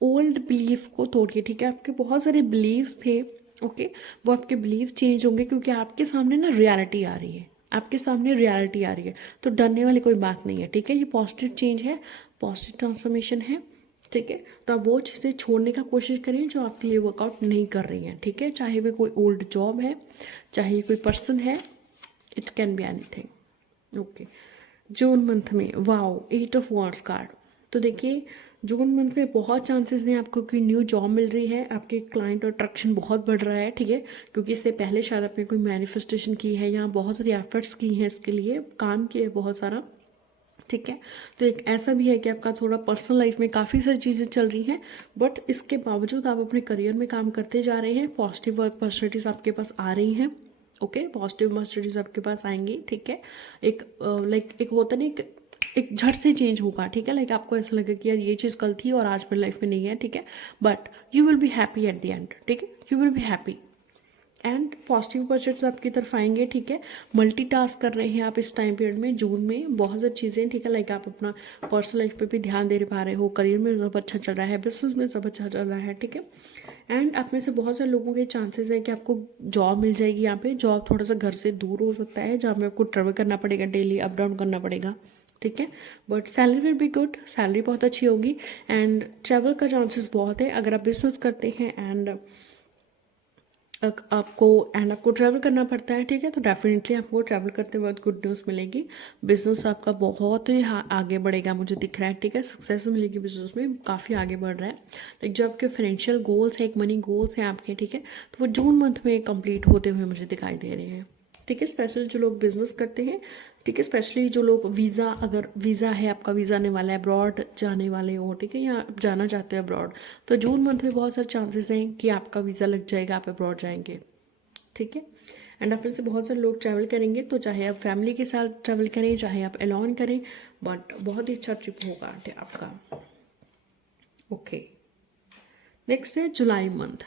ओल्ड बिलीफ को तोड़िए। ठीक है, आपके बहुत सारे बिलीव्स थे, ओके, वो आपके बिलीव चेंज होंगे क्योंकि आपके सामने ना रियलिटी आ रही है, आपके सामने रियलिटी आ रही है, तो डरने वाली कोई बात नहीं है। ठीक है, ये पॉजिटिव चेंज है, पॉजिटिव ट्रांसफॉर्मेशन है। ठीक है, तो आप वो चीज़ें छोड़ने का कोशिश करिए जो आपके लिए वर्कआउट नहीं कर रही हैं। ठीक है, चाहे वो कोई ओल्ड जॉब है, चाहे कोई पर्सन है, it can be anything. Okay, June month में वाओ 8 ऑफ वॉन्ड्स कार्ड, तो देखिए जून मंथ में बहुत चांसेस हैं आपको कोई न्यू जॉब मिल रही है, आपके क्लाइंट और अट्रैक्शन बहुत बढ़ रहा है। ठीक है, क्योंकि इससे पहले शायद आपने कोई मैनिफेस्टेशन की है या बहुत सारी एफर्ट्स की हैं, इसके लिए काम किया है बहुत सारा। ठीक है, तो एक ऐसा भी है कि आपका थोड़ा पर्सनल लाइफ में काफ़ी सारी चीज़ें चल रही हैं, बट इसके बावजूद आप अपने करियर में काम करते जा रहे हैं, पॉजिटिव वर्क अपॉर्चुनिटीज़ आपके पास आ रही हैं। ओके, पॉजिटिव अपॉर्चुनिटीज़ आपके पास आएंगी। ठीक है, एक लाइक एक होता नहीं, एक झट से चेंज होगा। ठीक है, लाइक आपको ऐसा लगेगा कि यार ये चीज़ कल थी और आज मेरी लाइफ में नहीं है। ठीक है, but you will be happy at the end. ठीक है, you will be happy and positive positives आपकी तरफ आएंगे। ठीक है, मल्टीटास्क कर रहे हैं आप इस टाइम पीरियड में, जून में बहुत सारी चीज़ें। ठीक है, लाइक आप अपना पर्सनल लाइफ पे भी ध्यान दे पा रहे हो, करियर में सब अच्छा चल रहा है, बिजनेस में सब अच्छा चल रहा है। ठीक है, एंड आप में से बहुत सारे लोगों के चांसेस हैं कि आपको जॉब मिल जाएगी। यहाँ पे जॉब थोड़ा सा घर से दूर हो सकता है, जहाँ पे आपको ट्रेवल करना पड़ेगा, डेली अप डाउन करना पड़ेगा। ठीक है, but salary will be good, salary बहुत अच्छी होगी एंड ट्रैवल का चांसेस बहुत है अगर आप बिजनेस करते हैं एंड आपको ट्रैवल करना पड़ता है। ठीक है, तो डेफिनेटली आपको ट्रैवल करते वक्त गुड न्यूज़ मिलेगी, बिजनेस आपका बहुत ही आगे बढ़ेगा, मुझे दिख रहा है। ठीक है, सक्सेस मिलेगी, बिजनेस में काफ़ी आगे बढ़ रहा है। लाइक जो आपके फाइनेंशियल गोल्स हैं, एक मनी गोल्स हैं आपके, ठीक है, तो वो जून मंथ में कंप्लीट होते हुए मुझे दिखाई दे रहे हैं। ठीक है, स्पेशली जो लोग बिजनेस करते हैं, ठीक है, स्पेशली जो लोग वीज़ा, अगर वीज़ा है आपका, वीज़ा आने वाला है, अब्रॉड जाने वाले हो, ठीक है, या आप जाना चाहते हो अब्रॉड, तो जून मंथ में बहुत सारे चांसेस हैं कि आपका वीज़ा लग जाएगा, आप अब्रॉड जाएंगे। ठीक है, एंड आप में से बहुत सारे लोग ट्रैवल करेंगे, तो चाहे आप फैमिली के साथ ट्रैवल करें, चाहे आप अलोन करें, बट बहुत ही अच्छा ट्रिप होगा आपका। ओके, नेक्स्ट है जुलाई मंथ।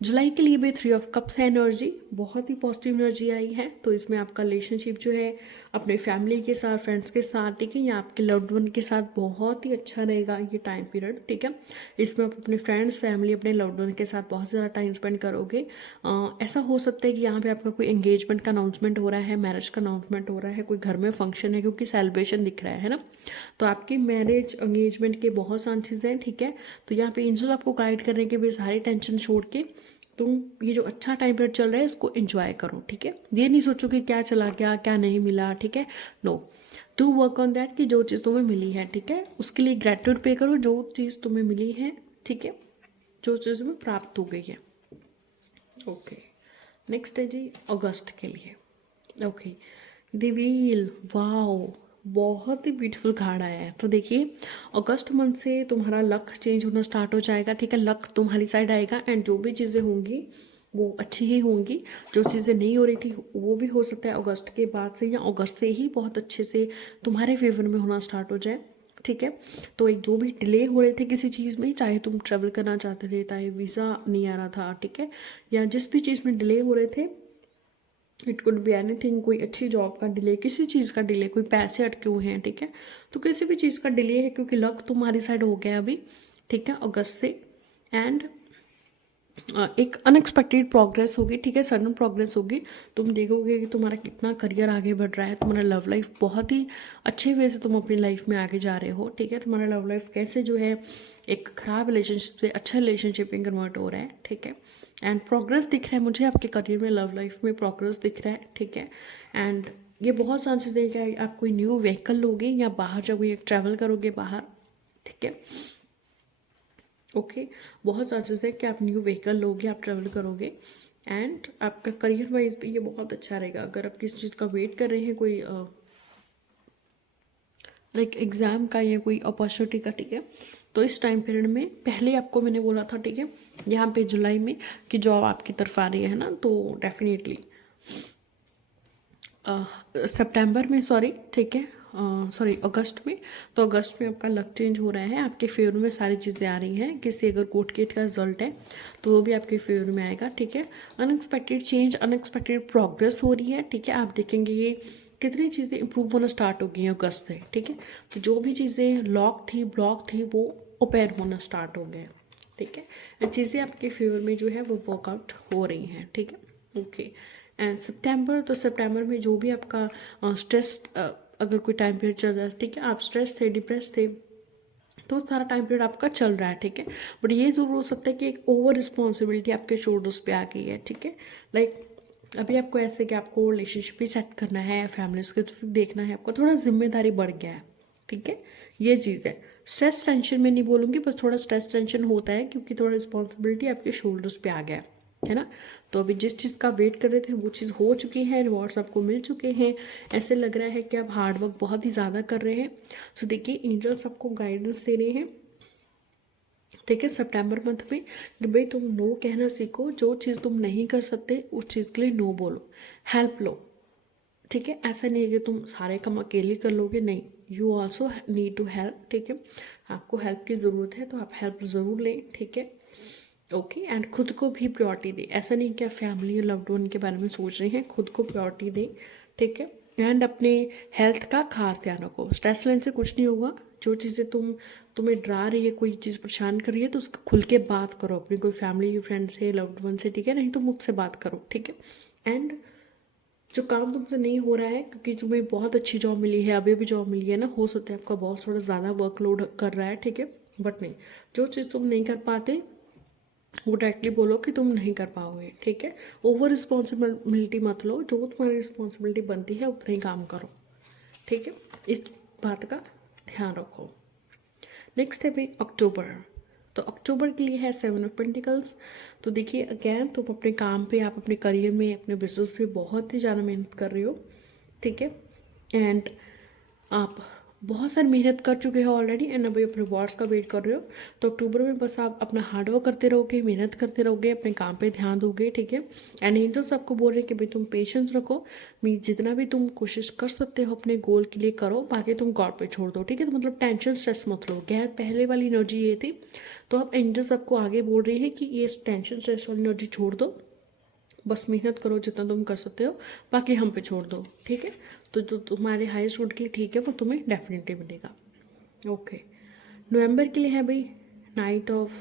जुलाई के लिए भी 3 ऑफ कप्स है एनर्जी, बहुत ही पॉजिटिव एनर्जी आई है। तो इसमें आपका रिलेशनशिप जो है अपने फैमिली के साथ, फ्रेंड्स के साथ, ठीक है, या आपके लव्ड वन के साथ बहुत ही अच्छा रहेगा ये टाइम पीरियड। ठीक है, इसमें आप अपने फ्रेंड्स, फैमिली, अपने लव्ड वन के साथ बहुत ज़्यादा टाइम स्पेंड करोगे। ऐसा हो सकता है कि यहाँ पे आपका कोई एंगेजमेंट का अनाउंसमेंट हो रहा है, मैरिज का अनाउंसमेंट हो रहा है, कोई घर में फंक्शन है, क्योंकि सेलिब्रेशन दिख रहा है ना, तो आपकी मैरिज एंगेजमेंट के बहुत चांसेस हैं। ठीक है, तो यहाँ पे एंजल आपको गाइड करने के भी सारी टेंशन छोड़ के तुम ये जो अच्छा टाइम पीरियड चल रहा है इसको एंजॉय करो। ठीक है, ये नहीं सोचो कि क्या चला गया, क्या नहीं मिला। ठीक है, no, to work on that कि जो चीज़ तुम्हें मिली है, ठीक है, उसके लिए ग्रेटिट्यूड पे करो, जो चीज़ तुम्हें मिली है। ठीक है, जो चीज़ तुम्हें प्राप्त हो गई है। ओके, नेक्स्ट है जी अगस्त के लिए। ओके, द व्हील, वाओ, बहुत ही ब्यूटीफुल कार्ड आया है। तो देखिए अगस्त मंथ से तुम्हारा लक चेंज होना स्टार्ट हो जाएगा। ठीक है, लक तुम्हारी साइड आएगा एंड जो भी चीज़ें होंगी वो अच्छी ही होंगी, जो चीज़ें नहीं हो रही थी वो भी हो सकता है अगस्त के बाद से या अगस्त से ही बहुत अच्छे से तुम्हारे फेवर में होना स्टार्ट हो जाए। ठीक है, तो एक जो भी डिले हो रहे थे किसी चीज़ में, चाहे तुम ट्रैवल करना चाहते थे, चाहे वीज़ा नहीं आ रहा था, ठीक है, या जिस भी चीज़ में डिले हो रहे थे, इट कुड बी एनीथिंग, कोई अच्छी जॉब का डिले, किसी चीज़ का डिले, कोई पैसे अटके हुए हैं। ठीक है, तो किसी भी चीज़ का डिले है क्योंकि लक तुम्हारी साइड हो गया अभी। ठीक है, अगस्त से एंड एक अनएक्सपेक्टेड प्रोग्रेस होगी। ठीक है, सडन प्रोग्रेस होगी, तुम देखोगे कि तुम्हारा कितना करियर आगे बढ़ रहा है, तुम्हारा लव लाइफ बहुत ही अच्छे वे से तुम अपनी लाइफ में आगे जा रहे हो। ठीक है, तुम्हारा लव लाइफ कैसे जो है एक ख़राब रिलेशनशिप से अच्छा रिलेशनशिप में कन्वर्ट हो रहा है। ठीक है, एंड प्रोग्रेस दिख रहा है मुझे आपके करियर में, लव लाइफ में प्रोग्रेस दिख रहा है। ठीक है, एंड ये बहुत चांसेस है कि आप कोई न्यू व्हीकल लोगे या बाहर जाओगे, ट्रैवल करोगे बाहर। ठीक है, ओके, बहुत चांसेस है कि आप न्यू व्हीकल लोगे, आप ट्रैवल करोगे एंड आपका करियर वाइज भी ये बहुत अच्छा रहेगा। अगर आप किसी चीज़ का वेट कर रहे हैं, कोई लाइक एग्ज़ाम का या कोई अपॉर्चुनिटी का, ठीक है, तो इस टाइम पीरियड में पहले आपको मैंने बोला था, ठीक है, यहाँ पे जुलाई में कि जॉब आपकी तरफ आ रही है ना, तो डेफिनेटली सितंबर में, सॉरी, ठीक है, सॉरी अगस्त में, तो अगस्त में आपका लक चेंज हो रहा है, आपके फेवर में सारी चीज़ें आ रही हैं। किसी अगर कोर्ट केट का रिजल्ट है तो वो भी आपके फेवर में आएगा, ठीक है। अनएक्सपेक्टेड चेंज, अनएक्सपेक्टेड प्रोग्रेस हो रही है, ठीक है। आप देखेंगे ये कितनी चीज़ें इंप्रूव होना स्टार्ट हो गई हैं अगस्त से, ठीक है। तो जो भी चीज़ें लॉक थी, ब्लॉक थी, वो ओपन होना स्टार्ट हो गए, ठीक है। चीज़ें आपके फेवर में जो है वो वर्कआउट हो रही हैं, ठीक है। ओके, एंड सितंबर, तो सितंबर में जो भी आपका स्ट्रेस अगर कोई टाइम पीरियड चल रहा है, ठीक है, आप स्ट्रेस थे, डिप्रेस थे, तो सारा टाइम पीरियड आपका चल रहा है, ठीक है। बट ये ज़रूर हो सकता है कि एक ओवर रिस्पॉन्सिबिलिटी आपके शोल्डर्स पे आ गई है, ठीक है। लाइक अभी आपको ऐसे कि आपको रिलेशनशिप भी सेट करना है, फैमिलीज के थ्रू देखना है, आपको थोड़ा जिम्मेदारी बढ़ गया है, ठीक है। ये चीज़ है। स्ट्रेस टेंशन में नहीं बोलूँगी, बस थोड़ा स्ट्रेस टेंशन होता है क्योंकि थोड़ा रिस्पॉन्सिबिलिटी आपके शोल्डर्स पे आ गया है ना। तो अभी जिस चीज़ का वेट कर रहे थे वो चीज़ हो चुकी है, रिवॉर्ड्स आपको मिल चुके हैं। ऐसे लग रहा है कि आप हार्डवर्क बहुत ही ज़्यादा कर रहे हैं। सो देखिए एंजल्स आपको गाइडेंस दे रहे हैं, ठीक है, सितंबर मंथ में कि भाई तुम नो कहना सीखो। जो चीज़ तुम नहीं कर सकते उस चीज़ के लिए नो बोलो, हेल्प लो, ठीक है। ऐसा नहीं है कि तुम सारे काम अकेले कर लोगे, नहीं, you also need to help, ठीक है। आपको हेल्प की ज़रूरत है तो आप हेल्प ज़रूर लें, ठीक है। ओके, एंड खुद को भी प्रायोरिटी दें। ऐसा नहीं कि आप फैमिली और लव्ड वन के बारे में सोच रहे हैं, खुद को प्रायोरिटी दें, ठीक है। एंड अपने हेल्थ का खास ध्यान रखो। स्ट्रेस लेने से कुछ नहीं होगा। जो चीज़ें तुम्हें डरा रही है, कोई चीज़ परेशान कर रही है, तो उसको खुल के बात करो अपनी कोई फैमिली फ्रेंड से, लव्ड वन से, ठीक है। नहीं तो मुझसे बात करो, ठीक है। एंड जो काम तुमसे नहीं हो रहा है क्योंकि तुम्हें बहुत अच्छी जॉब मिली है, अभी भी जॉब मिली है ना, हो सकता है आपका बॉस थोड़ा ज़्यादा वर्कलोड कर रहा है, ठीक है। बट नहीं, जो चीज़ तुम नहीं कर पाते वो डायरेक्टली बोलो कि तुम नहीं कर पाओगे, ठीक है। ओवर रिस्पॉन्सिबिलिटी मत लो, जो तुम्हारी रिस्पॉन्सिबिलिटी बनती है उतना ही काम करो, ठीक है। इस बात का ध्यान रखो। नेक्स्ट है भाई अक्टूबर। तो अक्टूबर के लिए है 7 ऑफ पेंटिकल्स। तो देखिए अगैन तुम अपने काम पे, आप अपने करियर में, अपने बिजनेस पे बहुत ही ज़्यादा मेहनत कर रहे हो, ठीक है। एंड आप बहुत सारी मेहनत कर चुके हो ऑलरेडी एंड अभी आप रिवॉर्ड्स का वेट कर रहे हो। तो अक्टूबर में बस आप अपना हार्डवर्क करते रहोगे, मेहनत करते रहोगे, अपने काम पे ध्यान दोगे, ठीक है। एंड एंजल्स आपको बोल रहे हैं कि भाई तुम पेशेंस रखो, मीन जितना भी तुम कोशिश कर सकते हो अपने गोल के लिए करो, बाकी तुम गॉड पे छोड़ दो, ठीक है। तो मतलब टेंशन स्ट्रेस मत लो। गैर पहले वाली एनर्जी ये थी, तो अब एंजल्स आपको आगे बोल रही है कि ये टेंशन स्ट्रेस वाली एनर्जी छोड़ दो, बस मेहनत करो जितना तुम कर सकते हो, बाकी हम पे छोड़ दो, ठीक है। तो जो तुम्हारे हाईएस्ट गुड के लिए ठीक है वो तुम्हें डेफिनेटली मिलेगा। ओके, नवंबर के लिए है भाई night of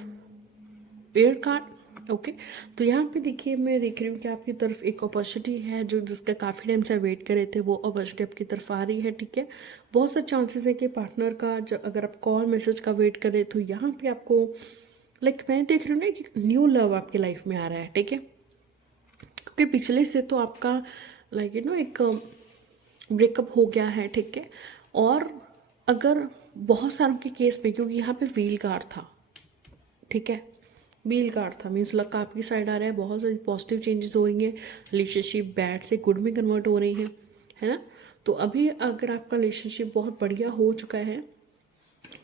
air card. Okay, तो यहाँ पे देखिए मैं देख रही हूँ कि आपकी तरफ एक अपॉर्चुनिटी है जो जिसका काफ़ी टाइम से वेट कर रहे थे, वो अपॉर्चुनिटी आपकी तरफ आ रही है, ठीक है। बहुत सारे चांसेस है कि पार्टनर का अगर आप कॉल मैसेज का वेट कर रहे तो यहाँ पे आपको लाइक मैं देख रही हूँ ना कि न्यू लव आपकी लाइफ में आ रहा है, ठीक है। क्योंकि पिछले से तो आपका लाइक एक ब्रेकअप हो गया है, ठीक है। और अगर बहुत सारों के केस में, क्योंकि यहाँ पे व्हील कार्ड था, ठीक है, व्हील कार्ड था, मीन्स लक आपकी साइड आ रहा है, बहुत सारी पॉजिटिव चेंजेस हो रही हैं, रिलेशनशिप बैड से गुड में कन्वर्ट हो रही है ना। तो अभी अगर आपका रिलेशनशिप बहुत बढ़िया हो चुका है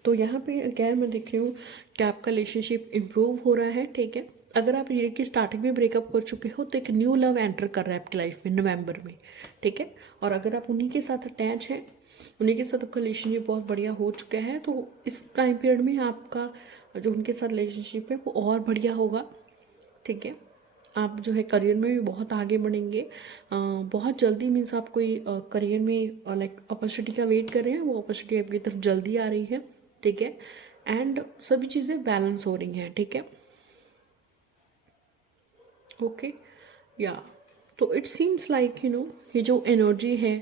तो यहाँ पे अगैन मैं देख रही हूँ कि आपका रिलेशनशिप इम्प्रूव हो रहा है, ठीक है। अगर आप ये कि स्टार्टिंग में ब्रेकअप कर चुके हो तो एक न्यू लव एंटर कर रहा है आपकी लाइफ में नवंबर में, ठीक है। और अगर आप उन्हीं के साथ अटैच हैं, उन्हीं के साथ आपका रिलेशनशिप बहुत बढ़िया हो चुका है, तो इस टाइम पीरियड में आपका जो उनके साथ रिलेशनशिप है वो और बढ़िया होगा, ठीक है। आप जो है करियर में भी बहुत आगे बढ़ेंगे, बहुत जल्दी, मीन्स आप कोई करियर में लाइक अपॉर्चुनिटी का वेट कर रहे हैं, वो अपॉर्चुनिटी आपकी तरफ जल्दी आ रही है, ठीक है। एंड सभी चीज़ें बैलेंस हो रही हैं, ठीक है। ओके, या तो इट सीम्स लाइक ये जो एनर्जी है,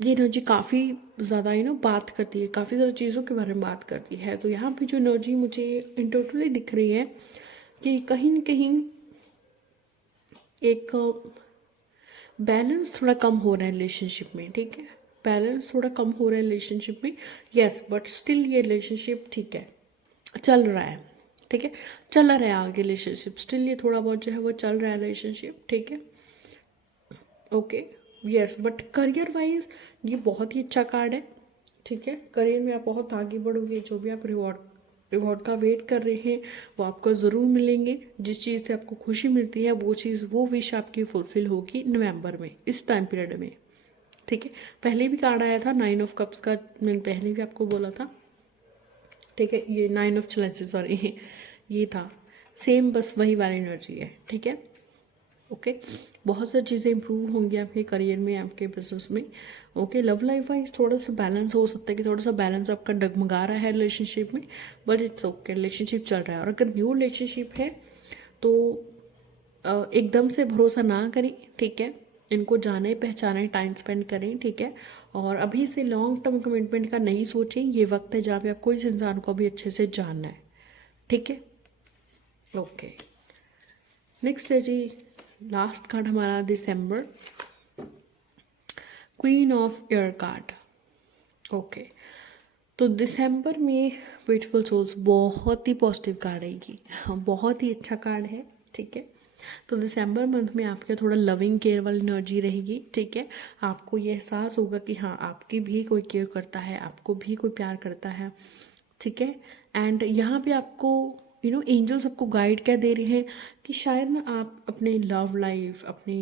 ये एनर्जी काफ़ी ज़्यादा बात करती है, काफ़ी ज़्यादा चीज़ों के बारे में बात करती है। तो यहाँ पे जो एनर्जी मुझे इन टोटली दिख रही है कि कहीं ना कहीं एक बैलेंस थोड़ा कम हो रहा है रिलेशनशिप में, ठीक है। बैलेंस थोड़ा कम हो रहा है रिलेशनशिप में, यस, बट स्टिल ये रिलेशनशिप ठीक है, चल रहा है, ठीक है, चल रहा है आगे रिलेशनशिप, स्टिल ये थोड़ा बहुत जो है वो चल रहा है रिलेशनशिप, ठीक है। Okay, yes, but career wise ये बहुत ही अच्छा कार्ड है, ठीक है। करियर में आप बहुत आगे बढ़ोगे, जो भी आप रिवॉर्ड का वेट कर रहे हैं वो आपको ज़रूर मिलेंगे। जिस चीज़ से आपको खुशी मिलती है वो चीज़, वो विश आपकी फुलफिल होगी नवंबर में, इस टाइम पीरियड में, ठीक है, पहले भी कार्ड आया था 9 ऑफ कप्स का, मैंने पहले भी आपको बोला था, ठीक है। ये 9 ऑफ चैलेंजेस, सॉरी ये था सेम, बस वही वाली एनर्जी है, ठीक है। ओके, बहुत सारी चीज़ें इंप्रूव होंगी आपके करियर में, आपके बिजनेस में। ओके, लव लाइफ वाइज थोड़ा सा बैलेंस हो सकता है कि थोड़ा सा बैलेंस आपका डगमगा रहा है रिलेशनशिप में, बट इट्स ओके, रिलेशनशिप चल रहा है। और अगर न्यू रिलेशनशिप है तो एकदम से भरोसा ना करें, ठीक है। इनको जाने पहचाने, टाइम स्पेंड करें, ठीक है। और अभी से लॉन्ग टर्म कमिटमेंट का नहीं सोचें, ये वक्त है जहाँ पे आपको इस इंसान को अभी अच्छे से जानना है, ठीक है। ओके, नेक्स्ट है जी लास्ट कार्ड हमारा दिसंबर, queen of air card. Okay, तो दिसंबर में ब्यूटीफुल सोल्स बहुत ही पॉजिटिव कार्ड रहेगी, हाँ बहुत ही अच्छा कार्ड है, ठीक है। तो दिसंबर मंथ में आपके थोड़ा लविंग केयर वाली एनर्जी रहेगी, ठीक है। आपको ये एहसास होगा कि हाँ आपकी भी कोई केयर करता है, आपको भी कोई प्यार करता है, ठीक है। एंड यहाँ पे आपको एंजल्स आपको गाइड क्या दे रहे हैं कि शायद ना आप अपने लव लाइफ, अपने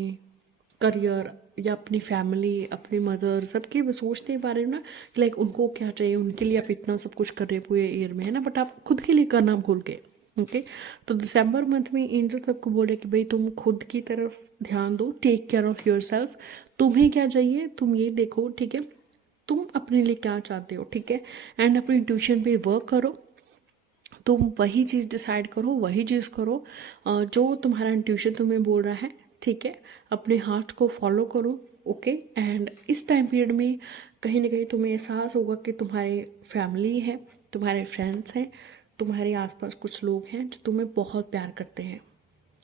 करियर या अपनी फैमिली, अपनी मदर, सबके सोचते हैं बारे में ना, लाइक उनको क्या चाहिए, उनके लिए आप इतना सब कुछ कर रहे हैं पूरे ईयर में, है ना, बट आप खुद के लिए करना भूल गए। ओके, तो दिसंबर मंथ में एंजल सबको बोल रहे कि भाई तुम खुद की तरफ ध्यान दो, take care of yourself. तुम्हें क्या चाहिए तुम ये देखो, ठीक है, तुम अपने लिए क्या चाहते हो, ठीक है। एंड अपनी इंट्यूशन पे वर्क करो, तुम वही चीज़ डिसाइड करो, वही चीज़ करो जो तुम्हारा इंट्यूशन तुम्हें बोल रहा है, ठीक है। अपने हार्ट को फॉलो करो, ओके। एंड इस टाइम पीरियड में कहीं ना कहीं तुम्हें एहसास होगा कि तुम्हारे फैमिली है, तुम्हारे फ्रेंड्स हैं, तुम्हारे आसपास कुछ लोग हैं जो तुम्हें बहुत प्यार करते हैं,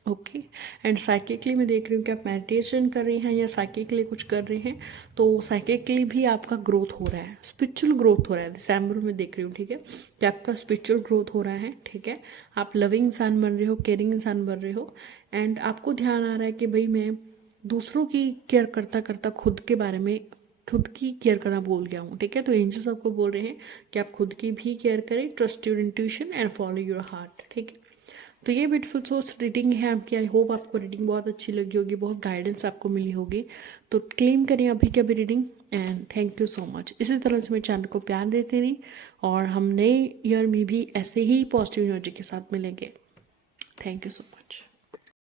ओके। एंड साइकिकली मैं देख रही हूँ कि आप मेडिटेशन कर रही हैं या साइकिकली कुछ कर रहे हैं, तो साइकिकली भी आपका ग्रोथ हो रहा है, स्पिरिचुअल ग्रोथ हो रहा है। दिसंबर में देख रही हूँ, ठीक है, कि आपका स्पिरिचुअल ग्रोथ हो रहा है, ठीक है। आप लविंग इंसान बन रहे हो, केयरिंग इंसान बन रहे हो। एंड आपको ध्यान आ रहा है कि भाई मैं दूसरों की केयर करता करता खुद के बारे में, खुद की केयर करना भूल गया हूँ, ठीक है। तो एंजल्स आपको बोल रहे हैं कि आप खुद की भी केयर करें, trust your intuition and follow your heart, ठीक है। तो ये ब्यूटीफुल सोल्स रीडिंग है आपकी। आई होप आपको रीडिंग बहुत अच्छी लगी होगी, बहुत गाइडेंस आपको मिली होगी। तो क्लेम करें अभी की अभी reading. And thank you so much. इसी तरह से मेरे चैनल को प्यार देते रहिए और हम नए ईयर में भी ऐसे ही पॉजिटिव एनर्जी के साथ मिलेंगे। Thank you so much.